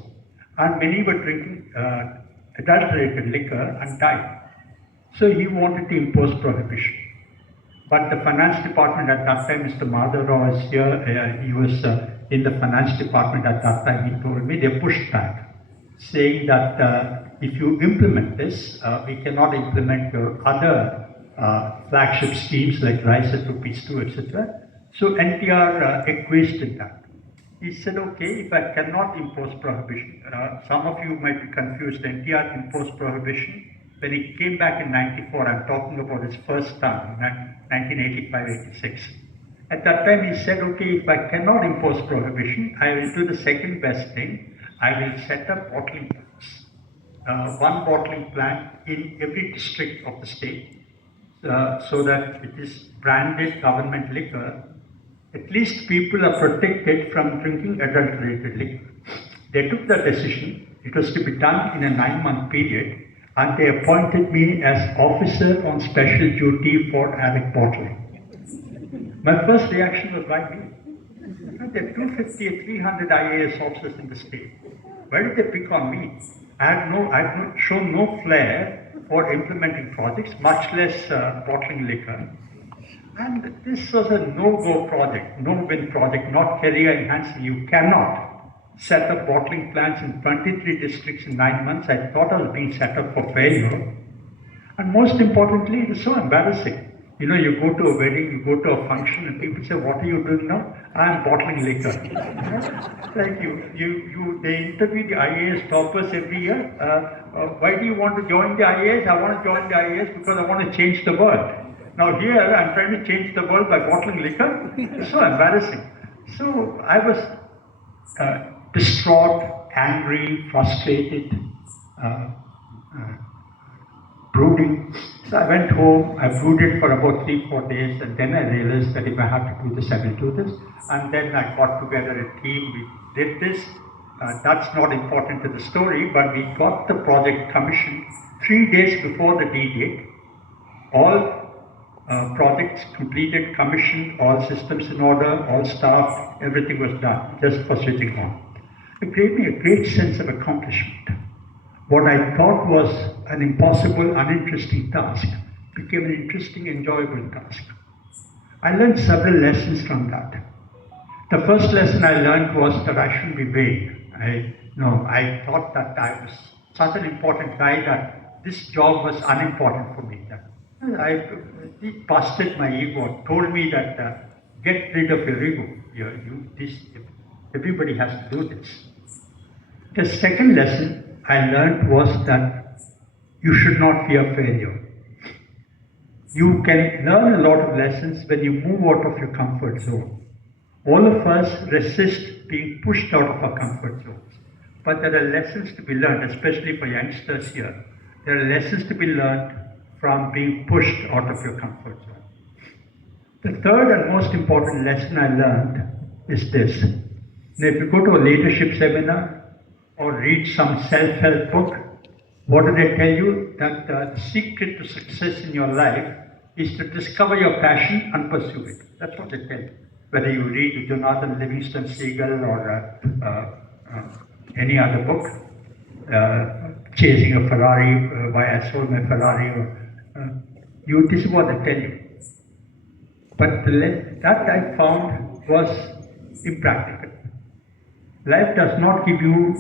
and many were drinking adulterated liquor and died. So he wanted to impose prohibition. But the finance department at that time, Mr. Madhav Rao was here, he was in the finance department at that time, he told me they pushed back, saying that if you implement this, we cannot implement your other flagship schemes like Rice at Rupees 2, etc. So NTR acquiesced in that. He said, okay, if I cannot impose prohibition, some of you might be confused, NTR imposed prohibition. When he came back in 94, I'm talking about his first term, 1985-86. At that time he said, okay, if I cannot impose prohibition, I will do the second best thing. I will set up bottling plants. One bottling plant in every district of the state, so that it is branded government liquor. At least people are protected from drinking adulterated liquor. They took the decision. It was to be done in a 9-month period, and they appointed me as officer on special duty for addict bottling. My first reaction was, why me? There are 250 or 300 IAS officers in the state. Why did they pick on me? I had shown no flair for implementing projects, much less bottling liquor. And this was a no-go project, no-win project, not career enhancing. You cannot set up bottling plants in 23 districts in 9 months. I thought I was being set up for failure. And most importantly, it is so embarrassing. You go to a wedding, you go to a function, and people say, what are you doing now? I'm bottling liquor. Like they interview the IAS toppers every year. Why do you want to join the IAS? I want to join the IAS because I want to change the world. Now here, I'm trying to change the world by bottling liquor. It's so embarrassing. So I was distraught, angry, frustrated, brooding. So I went home, I brooded for about 3-4 days, and then I realized that if I have to do this, I will do this. And then I got together a team, we did this. That's not important to the story, but we got the project commissioned 3 days before the D-date. All projects completed, commissioned, all systems in order, all staff, everything was done, just for switching on. It gave me a great sense of accomplishment. What I thought was an impossible, uninteresting task became an interesting, enjoyable task. I learned several lessons from that. The first lesson I learned was that I shouldn't be vague. I thought that I was such an important guy that this job was unimportant for me. He busted my ego, told me that get rid of your ego. Everybody has to do this. The second lesson I learned was that you should not fear failure. You can learn a lot of lessons when you move out of your comfort zone. All of us resist being pushed out of our comfort zones. But there are lessons to be learned, especially for youngsters here. There are lessons to be learned from being pushed out of your comfort zone. The third and most important lesson I learned is this. Now, if you go to a leadership seminar or read some self-help book, what do they tell you? That the secret to success in your life is to discover your passion and pursue it. That's what they tell you. Whether you read Jonathan Livingston Seagull or any other book, Chasing a Ferrari, Why I Sold My Ferrari, this is what they tell you. But that I found was impractical. Life does not give you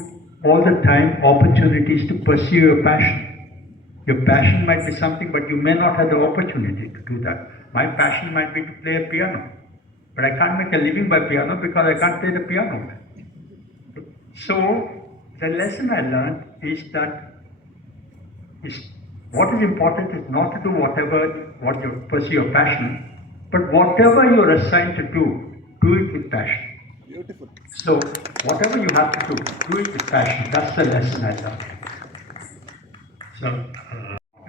all the time opportunities to pursue your passion. Your passion might be something, but you may not have the opportunity to do that. My passion might be to play a piano, but I can't make a living by piano because I can't play the piano. So the lesson I learned is that what is important is not to do what you pursue your passion, But whatever you're assigned to do it with passion. Beautiful. So whatever you have to do it with passion. That's the lesson I learned. So,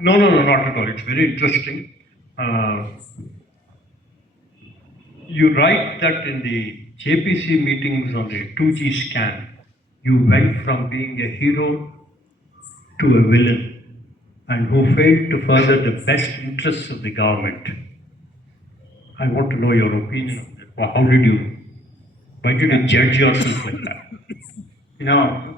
no, not at all. It's very interesting. You write that in the JPC meetings on the 2G scan, you went from being a hero to a villain and who failed to further the best interests of the government. I want to know your opinion on that. Why did you judge yourself like that? You know,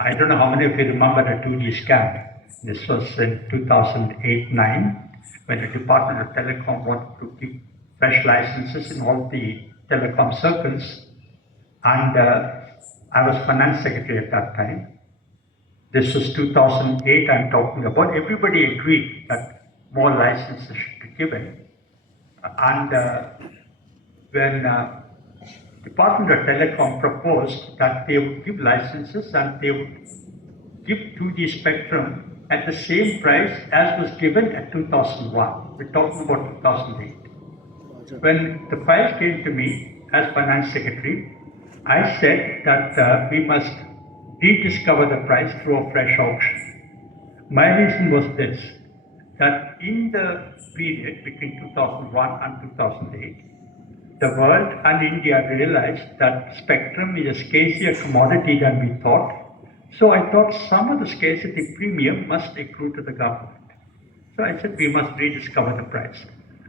I don't know how many of you remember the 2G scam. This was in 2008-9 when the Department of Telecom wanted to give fresh licenses in all the telecom circles. And I was finance secretary at that time. This was 2008 I'm talking about. Everybody agreed that more licenses should be given. And when Department of Telecom proposed that they would give licenses and they would give 2G spectrum at the same price as was given at 2001. We're talking about 2008. When the file came to me as finance secretary, I said that we must rediscover the price through a fresh auction. My reason was this, that in the period between 2001 and 2008, the world and India realized that spectrum is a scarcer commodity than we thought. So I thought some of the scarcity premium must accrue to the government. So I said we must rediscover the price.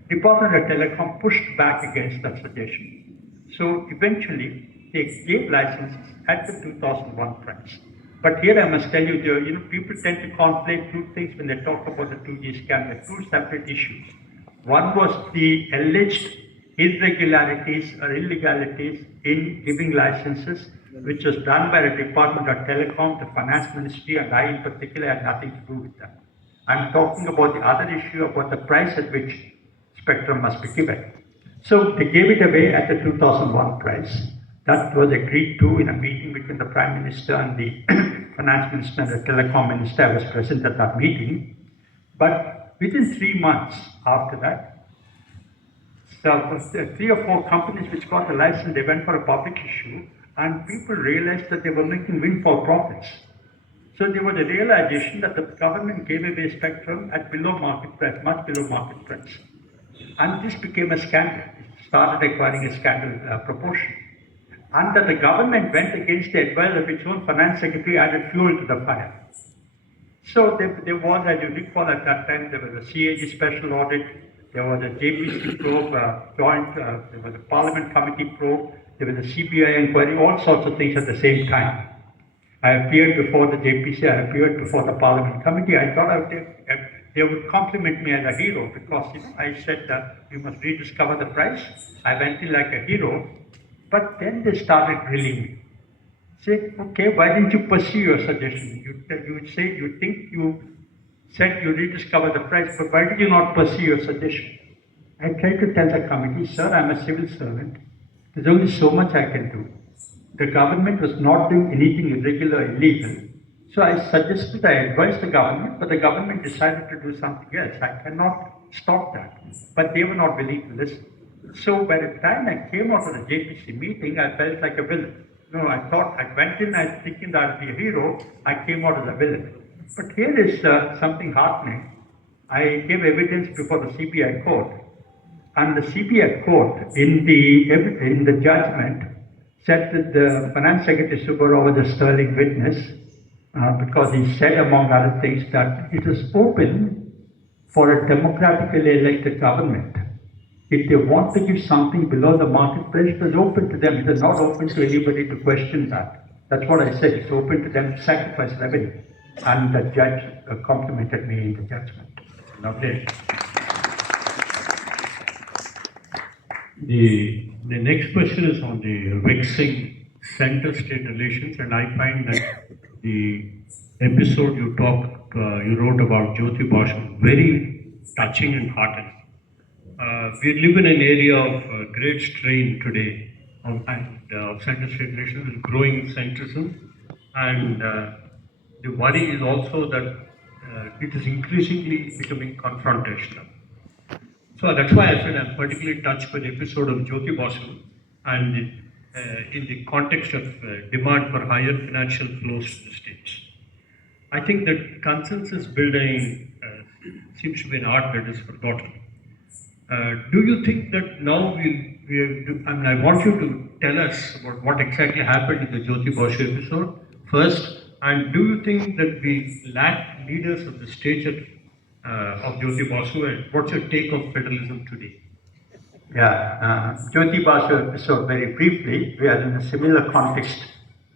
Department of Telecom pushed back against that suggestion. So eventually they gave licenses at the 2001 price. But here I must tell you, people tend to conflate two things when they talk about the 2G scam. There are two separate issues. One was the alleged irregularities or illegalities in giving licenses, which was done by the Department of Telecom, the Finance Ministry, and I in particular had nothing to do with that. I'm talking about the other issue about the price at which spectrum must be given. So they gave it away at the 2001 price. That was agreed to in a meeting between the Prime Minister and the Finance Minister and the Telecom Minister. I was present at that meeting. But within 3 months after that, so 3 or 4 companies which got a license, they went for a public issue, and people realized that they were making windfall profits. So there was a realization that the government gave away spectrum at below market price, much below market price. And this became a scandal. It started acquiring a scandal proportion. And that the government went against the advice of its own finance secretary, added fuel to the fire. So there was, as you recall at that time, there was a CAG special audit, there was a JPC probe, there was a Parliament Committee probe, there was a CBI inquiry, all sorts of things at the same time. I appeared before the JPC, I appeared before the Parliament Committee. I thought they would compliment me as a hero because I said that we must rediscover the price. I went in like a hero, but then they started grilling me. Say, okay, why didn't you pursue your suggestion? You said you rediscover the price, but why did you not pursue your suggestion? I tried to tell the committee, sir, I'm a civil servant. There's only so much I can do. The government was not doing anything irregular or illegal. So I advised the government, but the government decided to do something else. I cannot stop that. But they were not willing to listen. So by the time I came out of the JPC meeting, I felt like a villain. I went in, I was thinking that I'd be a hero. I came out as a villain. But here is something heartening. I gave evidence before the CBI court. And the CBI court, in the judgment, said that the Finance Secretary Subba was a sterling witness because he said, among other things, that it is open for a democratically elected government. If they want to give something below the market price, it is open to them. It is not open to anybody to question that. That's what I said. It's open to them to sacrifice revenue. And the judge complimented me in the judgment. Okay. The next question is on the vexing center-state relations, and I find that the episode you wrote about Jyoti Bosch very touching and heartening. We live in an area of great strain today, and center-state relations is growing centrism, and the worry is also that it is increasingly becoming confrontational. So that's why I said I'm particularly touched by the episode of Jyoti Basu and in the context of demand for higher financial flows to the states. I think that consensus building seems to be an art that is forgotten. Do you think that now I want you to tell us about what exactly happened in the Jyoti Basu episode first, and do you think that we lack leaders of the stature of Jyoti Basu, and what's your take of federalism today? Yeah, Jyoti Basu episode very briefly. We are in a similar context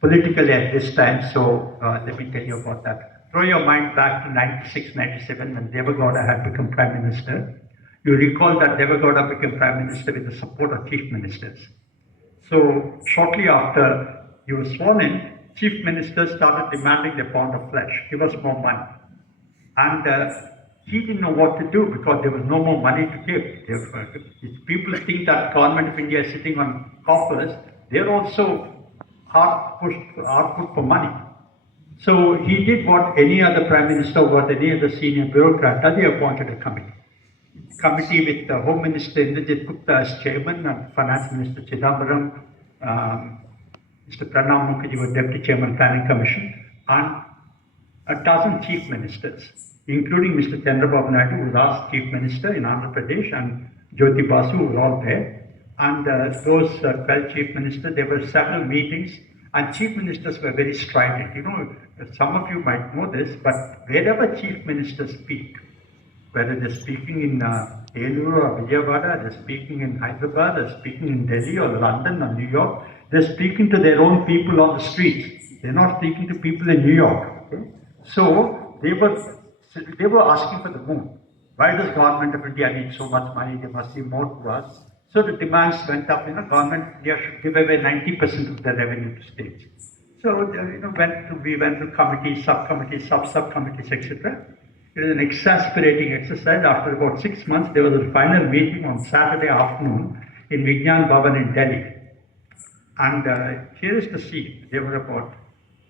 politically at this time, so let me tell you about that. Throw your mind back to 96, 97 when Devagowda had become Prime Minister. You recall that Devagowda became Prime Minister with the support of Chief Ministers. So shortly after he was sworn in, Chief Ministers started demanding a pound of flesh, give us more money. And he didn't know what to do because there was no more money to give. If people think that government of India is sitting on coffers, they're also hard put for money. So he did what any other Prime Minister, what any other senior bureaucrat does, he appointed a committee. Committee with the Home Minister Indrajit Gupta as chairman and Finance Minister Chidambaram, Mr. Pranab Mukherjee was Deputy Chairman Planning Commission, and a dozen chief ministers, including Mr. Chandrababu Naidu, who was last chief minister in Andhra Pradesh, and Jyoti Basu were all there. And those 12 chief ministers, there were several meetings, and chief ministers were very strident. You know, some of you might know this, but wherever chief ministers speak, whether they're speaking in Eluru or Vidyaranya, they're speaking in Hyderabad, they're speaking in Delhi or London or New York, they're speaking to their own people on the streets. They're not speaking to people in New York. Okay? So they were asking for the moon. Why does government of India need so much money? There must be more to us. So the demands went up. Government of India should give away 90% of their revenue to states. So we went to committees, subcommittees, sub-subcommittees, etc. It was an exasperating exercise. After about 6 months, there was a final meeting on Saturday afternoon in Vigyan Bhavan in Delhi. And here is the scene. There were about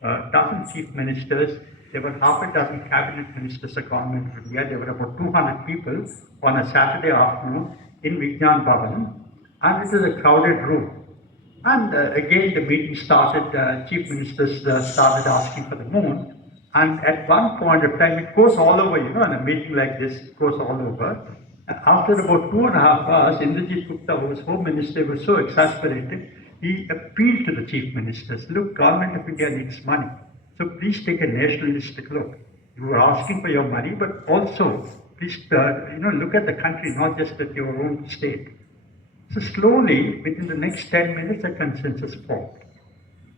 a dozen chief ministers. There were half a dozen cabinet ministers of government of India. There were about 200 people on a Saturday afternoon in Vigyan Bhavan. And it was a crowded room. And again, the meeting started. Chief ministers started asking for the moon. And at one point of time, it goes all over, in a meeting like this, it goes all over. And after about 2.5 hours, Indrajit Gupta, who was Home Minister, was so exasperated, he appealed to the chief ministers, look, government of India needs money. So please take a nationalistic look. You are asking for your money, but also, please, look at the country, not just at your own state. So slowly, within the next 10 minutes, a consensus formed.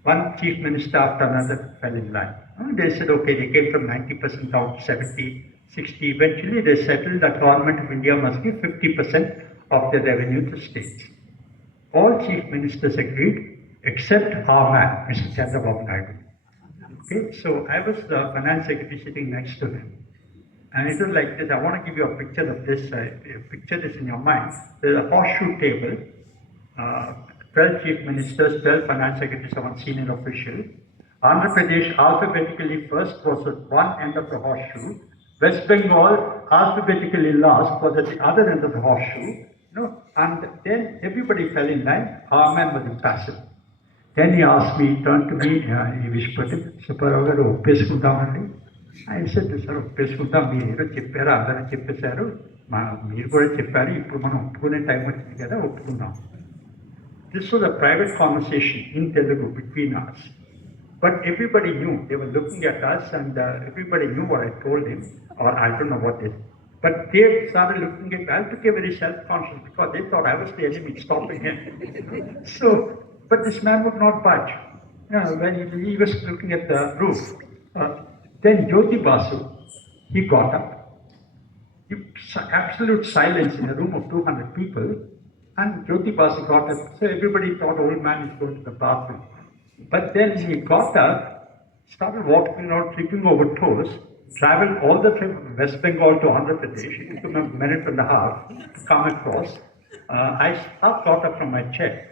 One chief minister after another fell in line. They said, okay, they came from 90% down to 70, 60. Eventually, they settled that government of India must give 50% of their revenue to states. All chief ministers agreed, except our man, Mr. Chandrababu Naidu. Okay, so I was the finance secretary sitting next to him. And it was like this. I want to give you a picture of this. Picture this in your mind. There's a horseshoe table. 12 chief ministers, 12 finance secretaries, one senior official. Andhra Pradesh alphabetically first was at one end of the horseshoe. West Bengal alphabetically last was at the other end of the horseshoe. And then everybody fell in line. Our man was impassive. Then he asked me, turned to me, he whispered, Subba garu oppesukundamandi. I said, sir, oppesukundam meeru chepparu, andaru cheppesaru, meeru kuda chepparu, ippudu manam oppukune time vachindi kada oppukundam. This was a private conversation in Telugu between us. But everybody knew, they were looking at us and everybody knew what I told him, or I don't know what they did. But they started looking at me. I became very self-conscious because they thought I was the enemy stopping him. But this man would not budge. When he was looking at the roof. Then Jyoti Basu, he got up. Absolute silence in a room of 200 people. And Jyoti Basu got up. So everybody thought old man is going to the bathroom. But then he got up, started walking around, tripping over toes, traveled all the way from West Bengal to Andhra Pradesh. It took him a minute and a half to come across. I got up from my chair,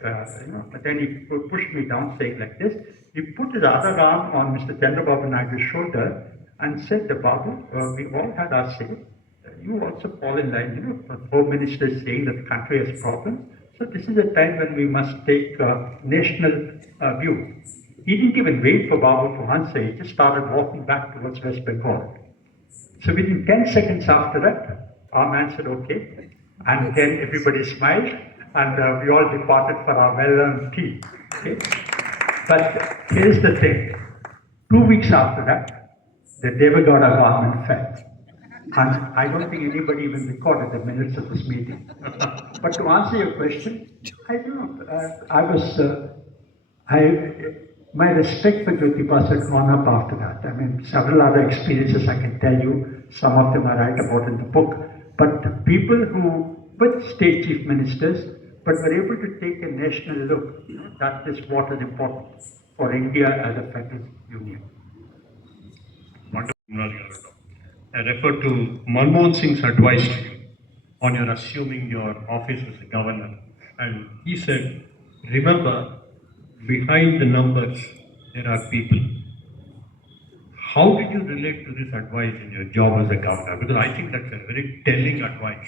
but then he pushed me down, saying like this. He put his other arm on Mr. Chandrababu Naidu's shoulder and said, Babu, we all had our say. you also fall in line. The Home Minister is saying that the country has problems. So this is a time when we must take a national view. He didn't even wait for Babu to answer. He just started walking back towards West Bengal. So within 10 seconds after that, our man said, okay. And then everybody smiled and we all departed for our well-earned tea. Okay? But here's the thing. 2 weeks after that, the Devagowda government fell. And I don't think anybody even recorded the minutes of this meeting. But to answer your question, I don't know. My respect for Jyotipas had gone up after that. I mean, several other experiences I can tell you. Some of them I write about in the book. But the people who were state chief ministers, but were able to take a national look, that is what is important for India as a federal union. I refer to Manmohan Singh's advice to you on your assuming your office as a governor. And he said, remember, behind the numbers, there are people. How did you relate to this advice in your job as a governor? Because I think that's a very telling advice.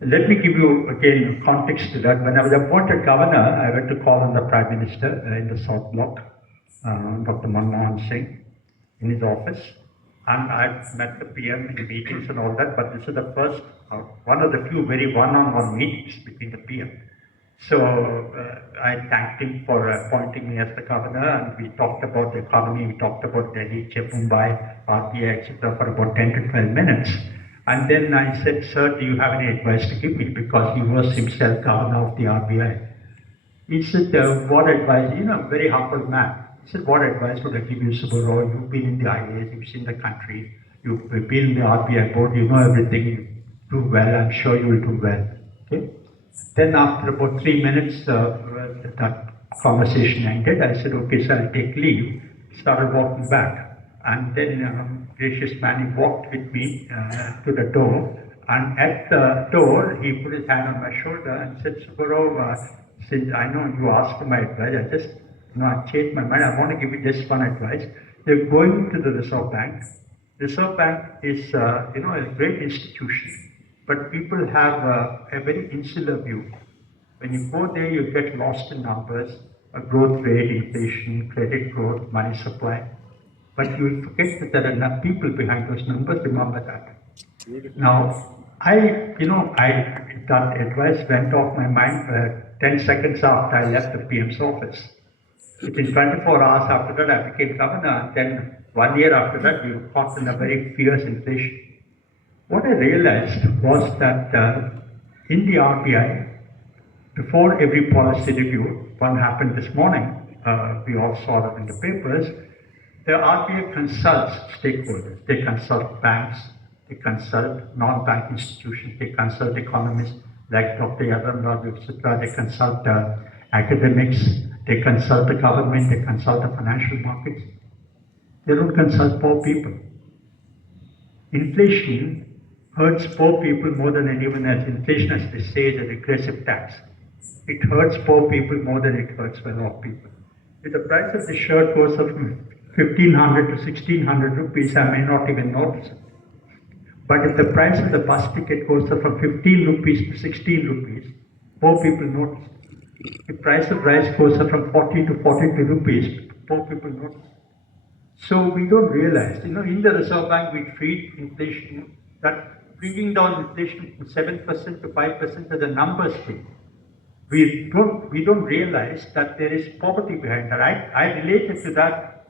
Let me give you again context to that. When I was appointed governor, I went to call on the Prime Minister in the South Block, Dr. Manmohan Singh, in his office. And I met the PM in meetings and all that, but this is the first, one of the few very one-on-one meetings between the PM. So I thanked him for appointing me as the governor, and we talked about the economy, we talked about Delhi, Mumbai, RBI, etc. for about 10 to 12 minutes. And then I said, sir, do you have any advice to give me? Because he was himself governor of the RBI. He said, what advice? Very humble man. He said, what advice would I give you, Subba? You've been in the IAS, you've seen the country, you've been in the RBI board, you know everything, you do well, I'm sure you will do well. Okay? Then after about 3 minutes, that conversation ended. I said, okay, sir, I'll take leave. Started walking back. And then gracious man, he walked with me to the door. And at the door, he put his hand on my shoulder and said, Subba, since I know you asked for my advice, I changed my mind. I want to give you just one advice. You're going to the Reserve Bank. Reserve Bank is, a great institution. But people have a very insular view. When you go there, you get lost in numbers, a growth rate, inflation, credit growth, money supply. But you forget that there are enough people behind those numbers. Remember that. Now, that advice went off my mind 10 seconds after I left the PM's office. Within 24 hours after that, I became governor. And then 1 year after that, we were caught in a very fierce inflation. What I realized was that in the RBI, before every policy review, one happened this morning, we all saw it in the papers, the RBI consults stakeholders. They consult banks, they consult non-bank institutions, they consult economists like Dr. Yadam, etc. They consult academics, they consult the government, they consult the financial markets. They don't consult poor people. Inflation hurts poor people more than anyone else. Inflation, as they say, is a regressive tax. It hurts poor people more than it hurts well-off people. If the price of the shirt goes up from 1,500 to 1,600 rupees, I may not even notice it. But if the price of the bus ticket goes up from 15 rupees to 16 rupees, poor people notice it. If the price of rice goes up from 40 to 42 rupees, poor people notice it. So we don't realize, in the Reserve Bank we treat inflation, that bringing down inflation from 7% to 5% as a numbers thing. We don't realize that there is poverty behind that. I related to that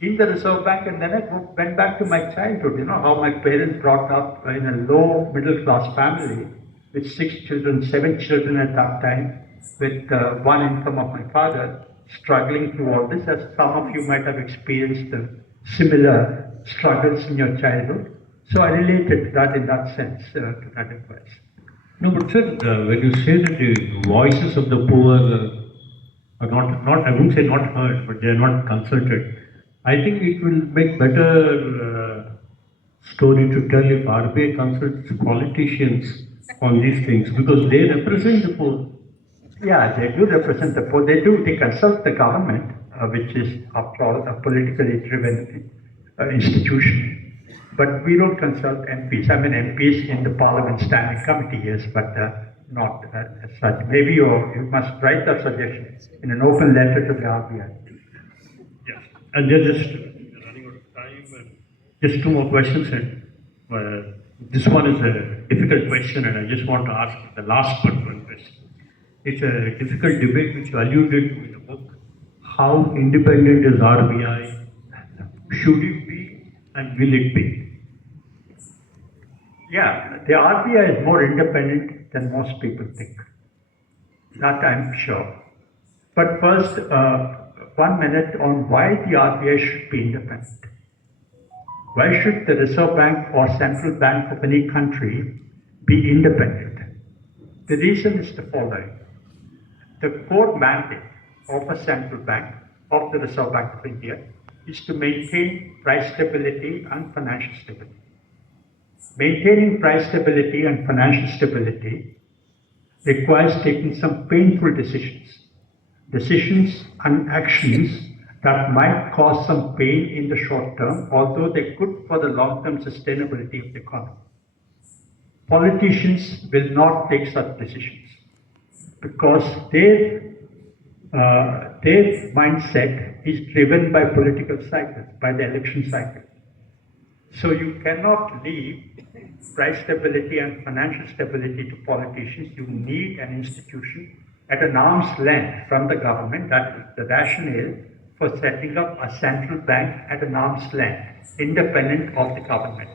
in the Reserve Bank, and then I went back to my childhood, how my parents brought up in a low middle class family with 6 children, 7 children at that time, with one income of my father, struggling through all this, as some of you might have experienced similar struggles in your childhood. So I related to that in that sense, to that advice. No, but sir, when you say that the voices of the poor are not, I wouldn't say not heard, but they are not consulted, I think it will make better story to tell if RBI consults politicians on these things, because they represent the poor. Yeah, they do represent the poor. They consult the government, which is, after all, a politically driven institution. But we don't consult MPs. I mean, MPs in the Parliament Standing Committee, yes, but not as such. Maybe you must write that suggestion in an open letter to the RBI. Yes, and just running out of time, just two more questions. And this one is a difficult question, and I just want to ask the last but one question. It's a difficult debate which you alluded to in the book. How independent is RBI? Should it be, and will it be? Yeah, the RBI is more independent than most people think. That I'm sure. But first, 1 minute on why the RBI should be independent. Why should the Reserve Bank or Central Bank of any country be independent? The reason is the following. The core mandate of a central bank, of the Reserve Bank of India, is to maintain price stability and financial stability. Maintaining price stability and financial stability requires taking some painful decisions and actions that might cause some pain in the short term, although they're good for the long-term sustainability of the economy. Politicians will not take such decisions because their mindset is driven by political cycles, by the election cycle. So you cannot leave price stability and financial stability to politicians. You need an institution at an arm's length from the government. That is the rationale for setting up a central bank at an arm's length, independent of the government.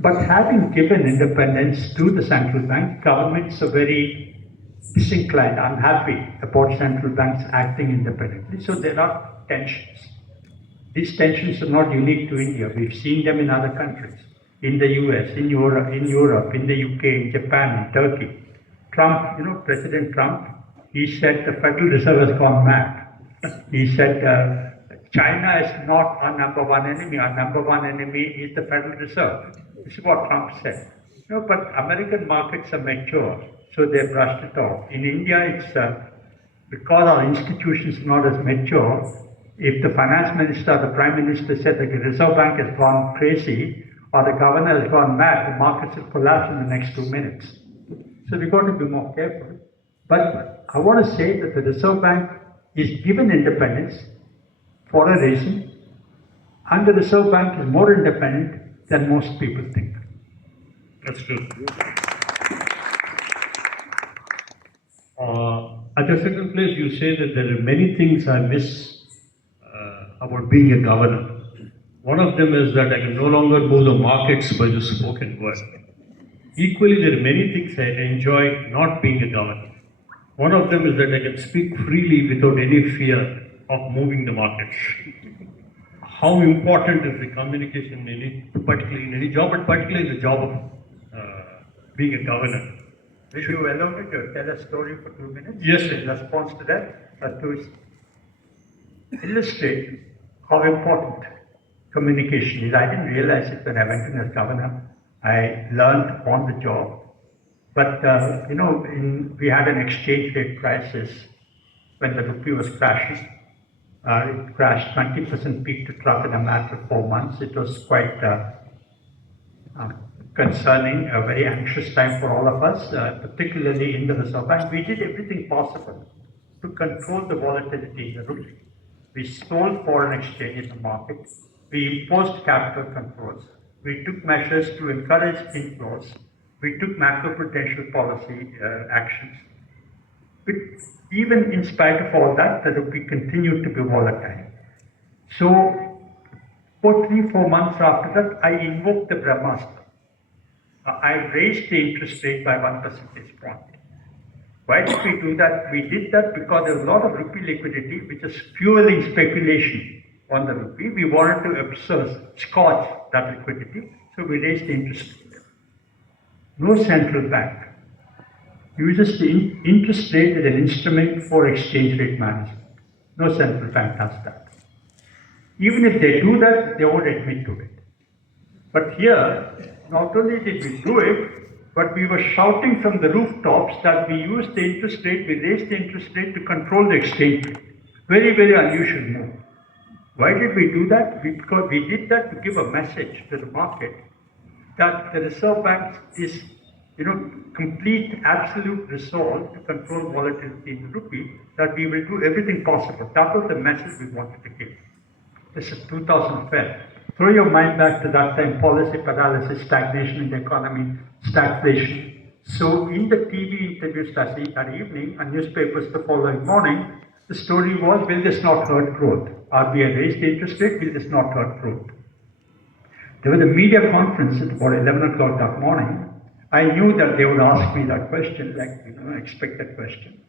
But having given independence to the central bank, governments are very disinclined, unhappy about central banks acting independently. So there are tensions. These tensions are not unique to India. We've seen them in other countries, in the US, in Europe, in the UK, in Japan, in Turkey. Trump, President Trump, he said the Federal Reserve has gone mad. He said China is not our number one enemy. Our number one enemy is the Federal Reserve. This is what Trump said. But American markets are mature, so they brushed it off. In India, it's because our institutions are not as mature. If the finance minister, the prime minister said that the Reserve Bank has gone crazy or the governor has gone mad, the markets will collapse in the next 2 minutes. So we've got to be more careful. But I want to say that the Reserve Bank is given independence for a reason, and the Reserve Bank is more independent than most people think. That's true. At a certain place, you say that there are many things I miss about being a governor. One of them is that I can no longer move the markets by the spoken word. Equally, there are many things I enjoy not being a governor. One of them is that I can speak freely without any fear of moving the markets. How important is the communication, particularly in any job, but particularly in the job of being a governor? Will you allow me to tell a story for 2 minutes? Yes, sir. In response to that, to illustrate how important communication is. I didn't realize it when I went in as governor. I learned on the job. But, we had an exchange rate crisis when the rupee was crashing. It crashed 20% peak to trough in a matter of 4 months. It was quite concerning, a very anxious time for all of us, particularly in the Reserve Bank. We did everything possible to control the volatility in the rupee. We sold foreign exchange in the market. We imposed capital controls. We took measures to encourage inflows. We took macroprudential policy actions. But even in spite of all that, the rupee continued to be volatile. So, for 3-4 months after that, I invoked the Brahmastra. I raised the interest rate by 1 percentage point. Why did we do that? We did that because there was a lot of rupee liquidity which is fueling speculation on the rupee. We wanted to scorch that liquidity, so we raised the interest rate. No central bank uses the interest rate as an instrument for exchange rate management. No central bank does that. Even if they do that, they won't admit to it. But here, not only did we do it, but we were shouting from the rooftops that we used the interest rate, we raised the interest rate to control the exchange rate. Very, very unusual move. Why did we do that? Because we did that to give a message to the market that the Reserve Bank is, complete, absolute resolve to control volatility in the rupee, that we will do everything possible. That was the message we wanted to give. This is 2012. Throw your mind back to that time, policy paralysis, stagnation in the economy, stagflation. So in the TV interviews that evening and newspapers the following morning, the story was, will this not hurt growth? RBI raised the interest rate, will this not hurt growth? There was a media conference at about 11 o'clock that morning. I knew that they would ask me that question, expected question.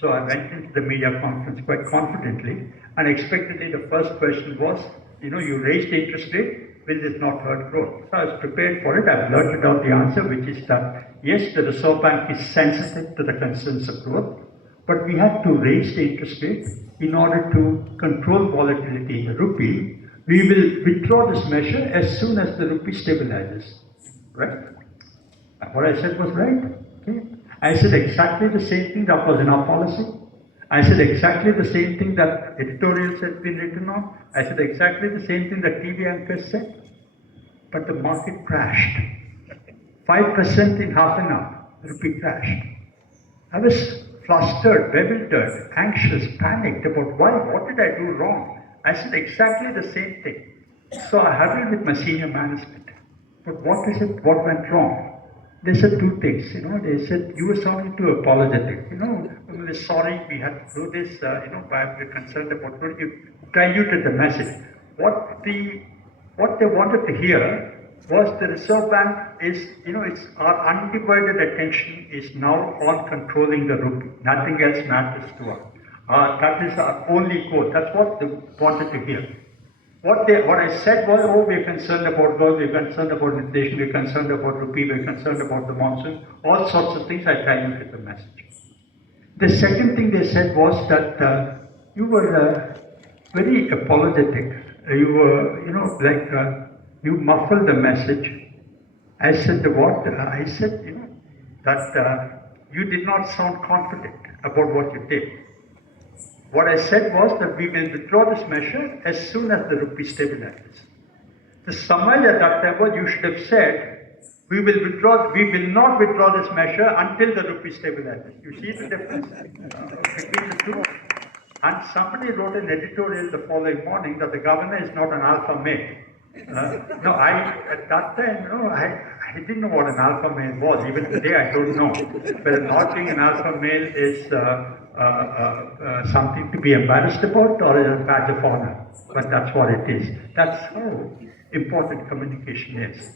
So I went into the media conference quite confidently, and expectedly the first question was, you raised the interest rate, will this not hurt growth? So I was prepared for it. I blurted out the answer, which is that, yes, the Reserve Bank is sensitive to the concerns of growth, but we had to raise the interest rate in order to control volatility in the rupee. We will withdraw this measure as soon as the rupee stabilizes. Right? What I said was right. Okay. I said exactly the same thing that was in our policy. I said exactly the same thing that editorials had been written on. I said exactly the same thing that TV anchors said. But the market crashed. 5% in half an hour. The rupee crashed. I was flustered, bewildered, anxious, panicked about why, what did I do wrong? I said exactly the same thing. So I huddled with my senior management. But what went wrong? They said two things, they said, you were sounding too apologetic. We were sorry, we had to do this, we're concerned about what you diluted the message. What they wanted to hear was the Reserve Bank is, it's our undivided attention is now on controlling the rupee. Nothing else matters to us. That is our only goal. That's what they wanted to hear. What I said was, we're concerned about growth, we're concerned about inflation, we're concerned about rupee, we're concerned about the monsoon, all sorts of things. I diluted the message. The second thing they said was that you were very apologetic. You were, you muffled the message. I said, what? I said, that you did not sound confident about what you did. What I said was that we will withdraw this measure as soon as the rupee stabilizes. The summary at that time was, you should have said, we will not withdraw this measure until the rupee stabilizes. You see the difference between the two? And somebody wrote an editorial the following morning that the governor is not an alpha male. At that time, I didn't know what an alpha male was. Even today, I don't know. Whether not being an alpha male is something to be embarrassed about or is a badge of honor. But that's what it is. That's how important communication is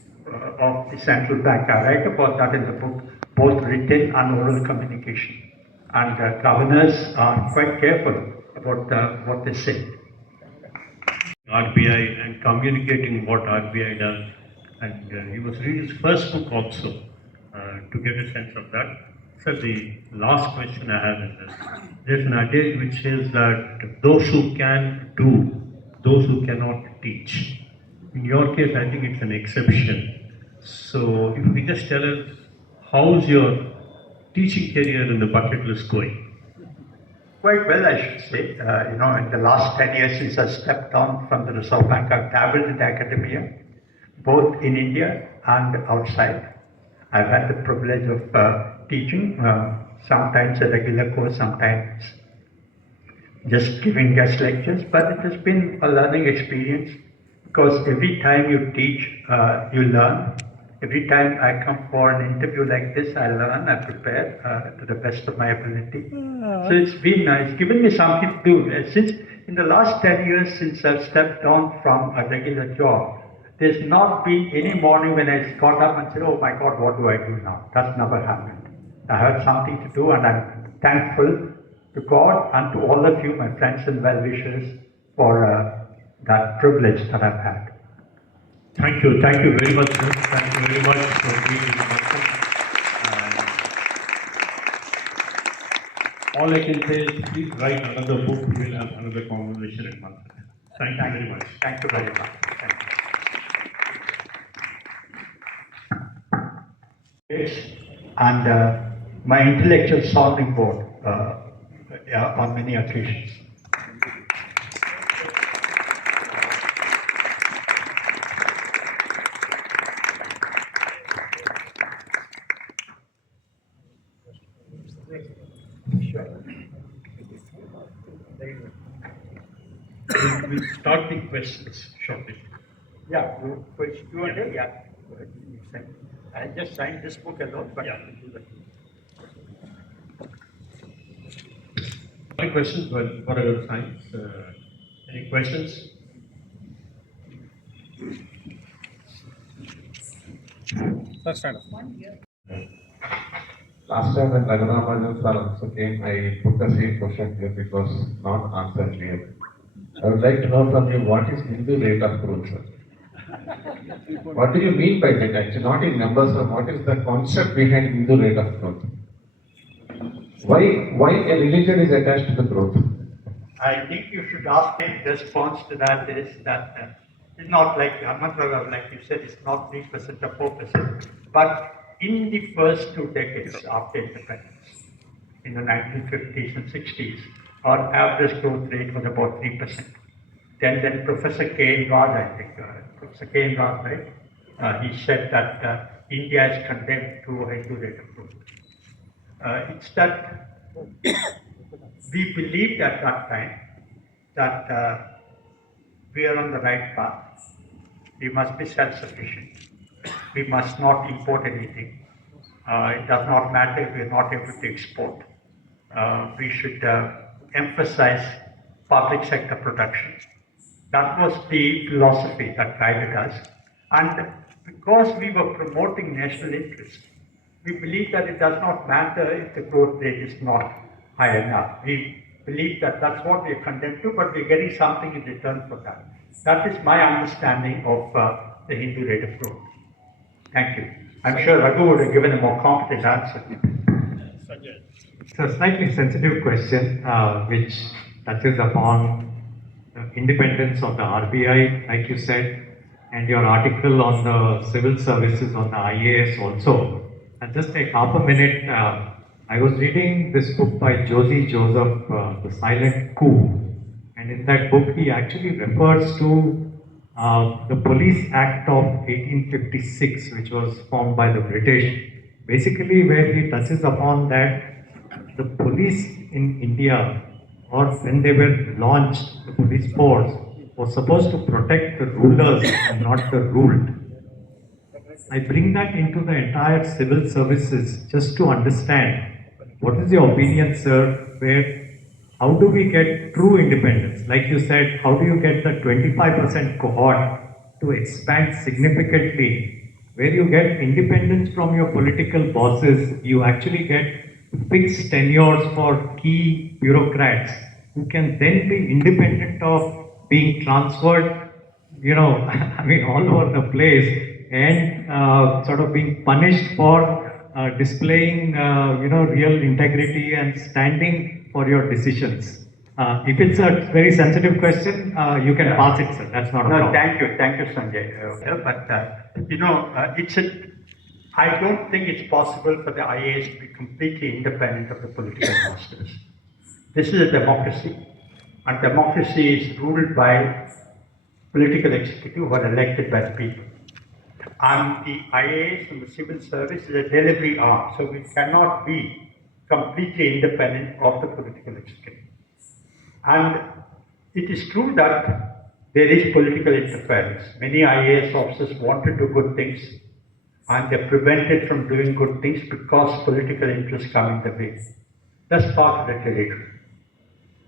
of the central bank. I write about that in the book, both written and oral communication. And governors are quite careful about what they say. RBI and communicating what RBI does, and he was reading his first book also to get a sense of that. So the last question I have is this: there's an adage which says that those who can do, those who cannot teach. In your case, I think it's an exception. So if you just tell us, how's your teaching career in the bucket list going? Quite well, I should say. In the last 10 years since I stepped down from the Reserve Bank, I've dabbled in academia, both in India and outside. I've had the privilege of teaching, sometimes a regular course, sometimes just giving guest lectures, but it has been a learning experience because every time you teach, you learn. Every time I come for an interview like this, I learn, I prepare to the best of my ability. So it's been nice, given me something to do. Since in the last 10 years since I've stepped down from a regular job, there's not been any morning when I got up and said, oh my God, what do I do now? That's never happened. I had something to do, and I'm thankful to God and to all of you, my friends and well-wishers, for that privilege that I've had. Thank you very much, sir. Thank you very much for being in Manthan. All I can say is, please write another book. We will have another conversation in Manthan. Thank you very much. Thank you very much. Thank you. Yes, and my intellectual sounding board on many occasions. We'll start the questions shortly. Yeah, Q&A, yeah. I just signed this book alone, but Yeah. I will do that. My questions were for our science. Any questions? Sir, stand up. Last time when Raghunath sir also came, I put the same question here because not answered clearly. I would like to know from you what is Hindu rate of growth, sir? What do you mean by that actually? Not in numbers, sir. What is the concept behind Hindu rate of growth? Why a religion is attached to the growth? I think you should ask me. The response to that is that it's not like Ahmadullah, like you said, it's not 3% or 4%. But in the first 2 decades after independence, in the 1950s and 60s, our average growth rate was about 3%. Then Professor K. Raj, I think, Professor K. Raj, right? He said that India is condemned to a Hindu rate of growth. It's that we believed at that time that we are on the right path. We must be self-sufficient. We must not import anything. It does not matter if we are not able to export. We should emphasize public sector production. That was the philosophy that guided us. And because we were promoting national interest, we believe that it does not matter if the growth rate is not high enough. We believe that that's what we are condemned to, but we're getting something in return for that. That is my understanding of the Hindu rate of growth. Thank you. I'm sure Raghu would have given a more competent answer. It's a slightly sensitive question which touches upon the independence of the RBI, like you said, and your article on the civil services on the IAS also. And just take half a minute. I was reading this book by Josie Joseph, The Silent Coup, and in that book he actually refers to the Police Act of 1856, which was formed by the British, basically where he touches upon that the police in India, or when they were launched, the police force was supposed to protect the rulers and not the ruled. I bring that into the entire civil services just to understand what is your opinion, sir, where how do we get true independence? Like you said, how do you get the 25% cohort to expand significantly? Where you get independence from your political bosses, you actually get fixed tenures for key bureaucrats who can then be independent of being transferred, I mean, all over the place and sort of being punished for displaying, real integrity and standing for your decisions. If it's a very sensitive question, you can pass it, sir. That's not a problem. Thank you, Sanjay. I don't think it's possible for the IAS to be completely independent of the political masters. This is a democracy, and democracy is ruled by political executive who are elected by the people. And the IAS and the civil service is a delivery arm, so we cannot be completely independent of the political executive. And it is true that there is political interference. Many IAS officers want to do good things, and they're prevented from doing good things because political interests come in the way. That's part of the territory.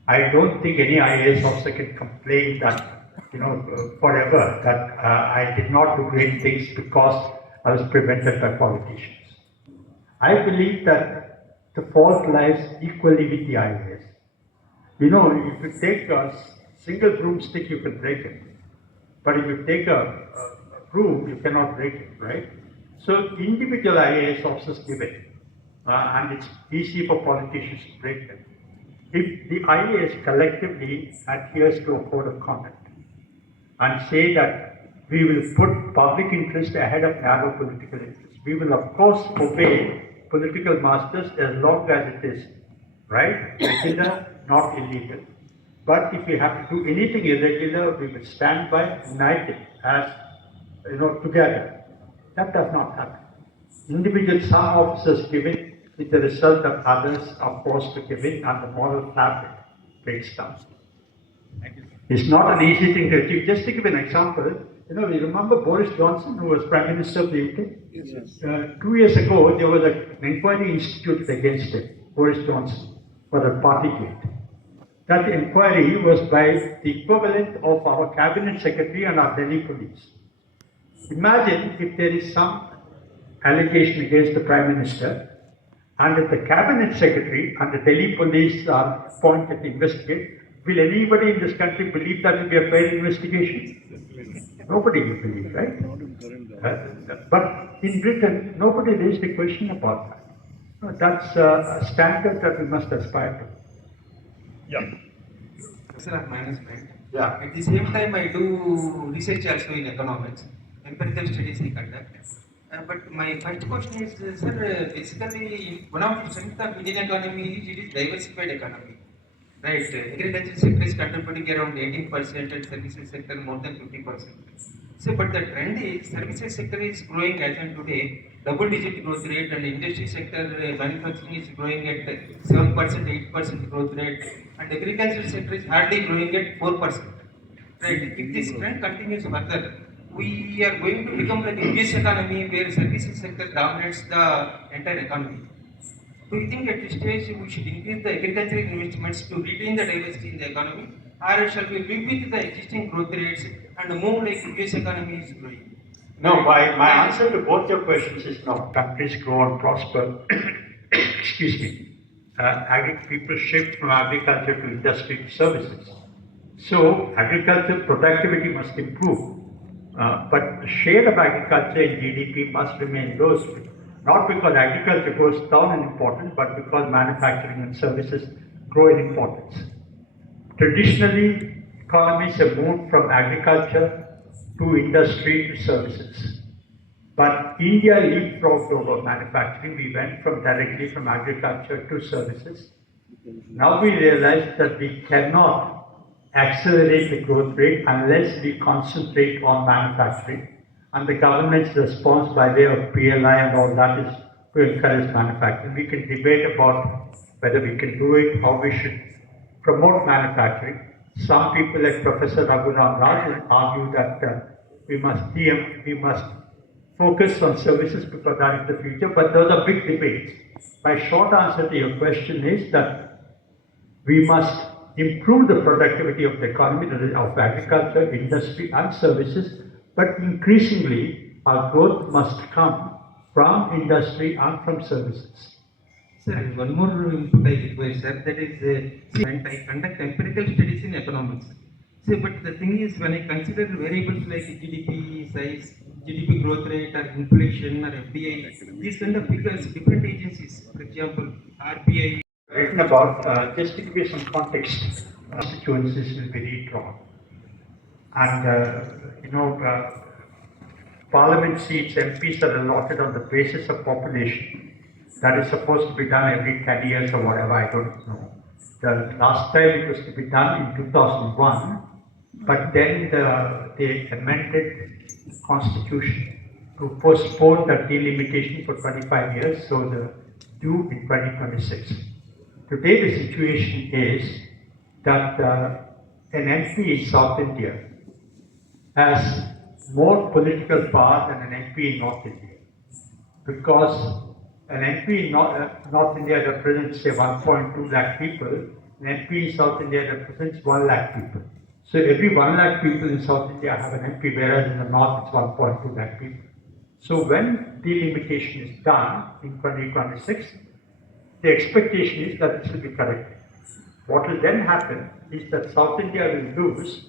I don't think any IAS officer can complain that, forever, that I did not do great things because I was prevented by politicians. I believe that the fault lies equally with the IAS. If you take a single broomstick, you can break it. But if you take a broom, you cannot break it, right? So individual IAS officers give it, and it's easy for politicians to break them. If the IAS collectively adheres to a code of conduct and say that we will put public interest ahead of narrow political interest, we will of course obey political masters as long as it is right, regular, not illegal. But if we have to do anything irregular, we will stand by, united as together. That does not happen. Some officers give it, with the result that others are forced to give in and the moral fabric breaks down. It's not an easy thing to achieve. Just to give an example, you remember Boris Johnson, who was Prime Minister of the UK? Yes. 2 years ago, there was an inquiry instituted against him, Boris Johnson, for the party gate. That inquiry was by the equivalent of our cabinet secretary and our Delhi police. Imagine if there is some allegation against the Prime Minister, and if the cabinet secretary and the Delhi police are appointed to investigate. Will anybody in this country believe that will be a fair investigation? Nobody will believe, right? But in Britain, nobody raised a question about that. That's a standard that we must aspire to. Yeah. Sir, I'm management. Yeah. At the same time, I do research also in economics, empirical studies I conduct. But my first question is, sir, basically, one of the strengths of Indian economy is it is diversified economy. Right, agriculture sector is contributing around 18% and services sector more than 50%. So, but the trend is services sector is growing as of today, double-digit growth rate, and industry sector manufacturing is growing at 7%, 8% growth rate, and agriculture sector is hardly growing at 4%. Right, if this trend continues further, we are going to become like a US economy where services sector dominates the entire economy. Do you think at this stage we should increase the agricultural investments to retain the diversity in the economy, or shall we live with the existing growth rates and move like US economy is growing? No, my answer to both your questions is no. Countries grow and prosper. Excuse me. People shift from agriculture to industry to services. So agriculture productivity must improve, but the share of agriculture in GDP must remain low. Not because agriculture goes down in importance, but because manufacturing and services grow in importance. Traditionally, economies have moved from agriculture to industry to services. But India leapfrogged over manufacturing. We went directly from agriculture to services. Now we realize that we cannot accelerate the growth rate unless we concentrate on manufacturing. And the government's response by way of PLI and all that is to encourage manufacturing. We can debate about whether we can do it, how we should promote manufacturing. Some people like Professor Raghuram Raj argue that we must focus on services because that is the future, but those are big debates. My short answer to your question is that we must improve the productivity of the economy, of agriculture, industry and services, but increasingly our growth must come from industry and from services. Sir, one more input I require, sir, that is, I conduct empirical studies in economics. So, but the thing is, when I consider variables like GDP size, GDP growth rate, or inflation, or FDI, these kind of figures, different agencies, for example, RBI. Written about, just to give you some context, constituencies will be redrawn. And, parliament seats, MPs are allotted on the basis of population. That is supposed to be done every 10 years or whatever, I don't know. The last time it was to be done in 2001, but then they amended the constitution to postpone the delimitation for 25 years, so the due in 2026. Today the situation is that an MP in South India has more political power than an MP in North India, because an MP in North India represents say 1.2 lakh people, an MP in South India represents 1 lakh people. So every 1 lakh people in South India have an MP, whereas in the North it's 1.2 lakh people. So when delimitation is done in 2026, the expectation is that this will be corrected. What will then happen is that South India will lose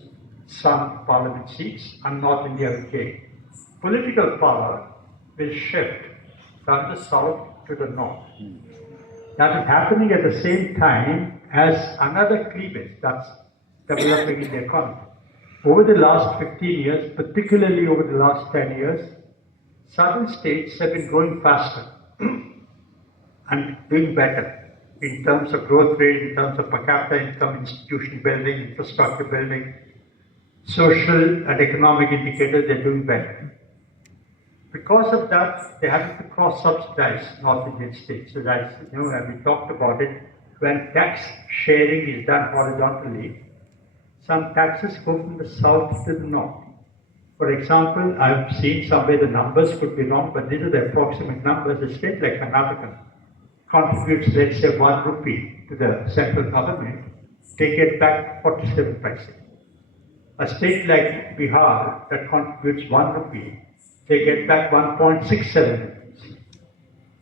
some parliament seats and North India will gain. Political power will shift from the south to the north. That is happening at the same time as another cleavage that's developing in the economy. Over the last 15 years, particularly over the last 10 years, southern states have been growing faster and doing better in terms of growth rate, in terms of per capita income, institution building, infrastructure building, social and economic indicators, they're doing better. Because of that, they have to cross-subsidize North Indian states. So that's, and we talked about it, when tax sharing is done horizontally, some taxes go from the south to the north. For example, I've seen somewhere the numbers could be wrong, but these are the approximate numbers. A state like Karnataka contributes, let's say, 1 rupee to the central government, they get back 47 paise. A state like Bihar that contributes 1 rupee, they get back 1.67 rupees.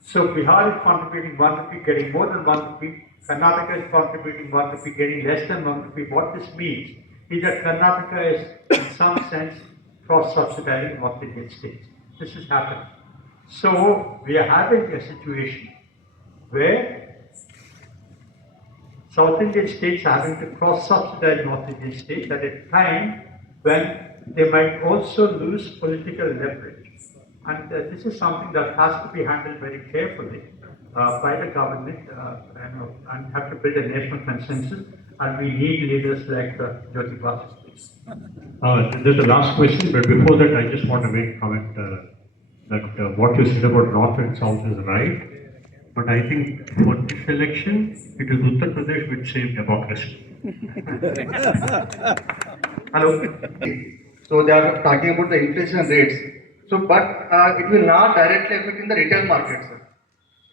So Bihar is contributing 1 rupee, getting more than 1 rupee. Karnataka is contributing 1 rupee, getting less than 1 rupee. What this means is that Karnataka is, in some sense, cross-subsidizing North Indian states. This is happening. So we are having a situation where South Indian states are having to cross-subsidize North Indian states at a time when they might also lose political leverage. And this is something that has to be handled very carefully by the government and have to build a national consensus. And we need leaders like Jyoti Basu. There's the last question, but before that, I just want to make a comment that what you said about North and South is right. But I think for this election, it is Uttar Pradesh which saved democracy. Hello. So they are talking about the inflation rates. So, but it will not directly affect in the retail market, sir.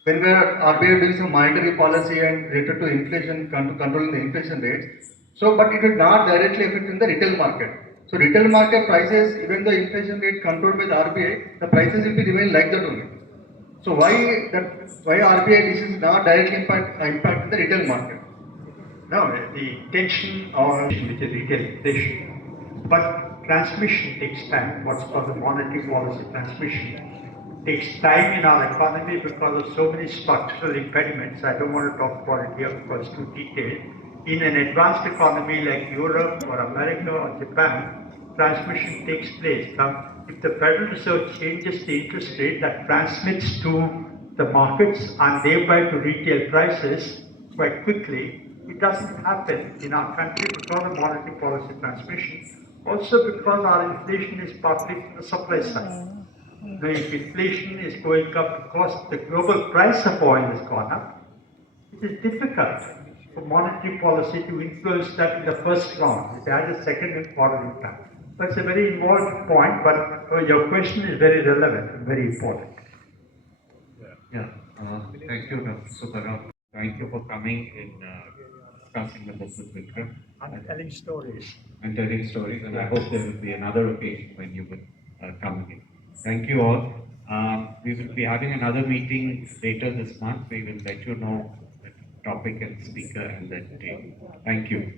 When we are RBI doing some monetary policy and related to inflation, controlling the inflation rates. So, but it will not directly affect in the retail market. So, retail market prices, even the inflation rate controlled by the RBI, the prices will be remain like that only. So, why RBI this is not directly impact the retail market? No, the tension or with the retail inflation, but transmission takes time. What's called the monetary policy transmission takes time in our economy because of so many structural impediments. I don't want to talk about it here because it's too detailed. In an advanced economy like Europe or America or Japan, transmission takes place. Now, if the Federal Reserve changes the interest rate, that transmits to the markets and thereby to retail prices quite quickly. It doesn't happen in our country because of monetary policy transmission. Also because our inflation is partly from the supply side. Now, if inflation is going up because the global price of oil has gone up, it is difficult for monetary policy to influence that in the first round. It has a second and third impact. That's a very involved point, but your question is very relevant and very important. Thank you, Dr. Subba. Thank you for coming in discussing the book with Vikram. And telling stories. And telling stories, and I hope there will be another occasion when you will come again. Thank you all. We will be having another meeting later this month. We will let you know the topic and speaker and that day. Thank you.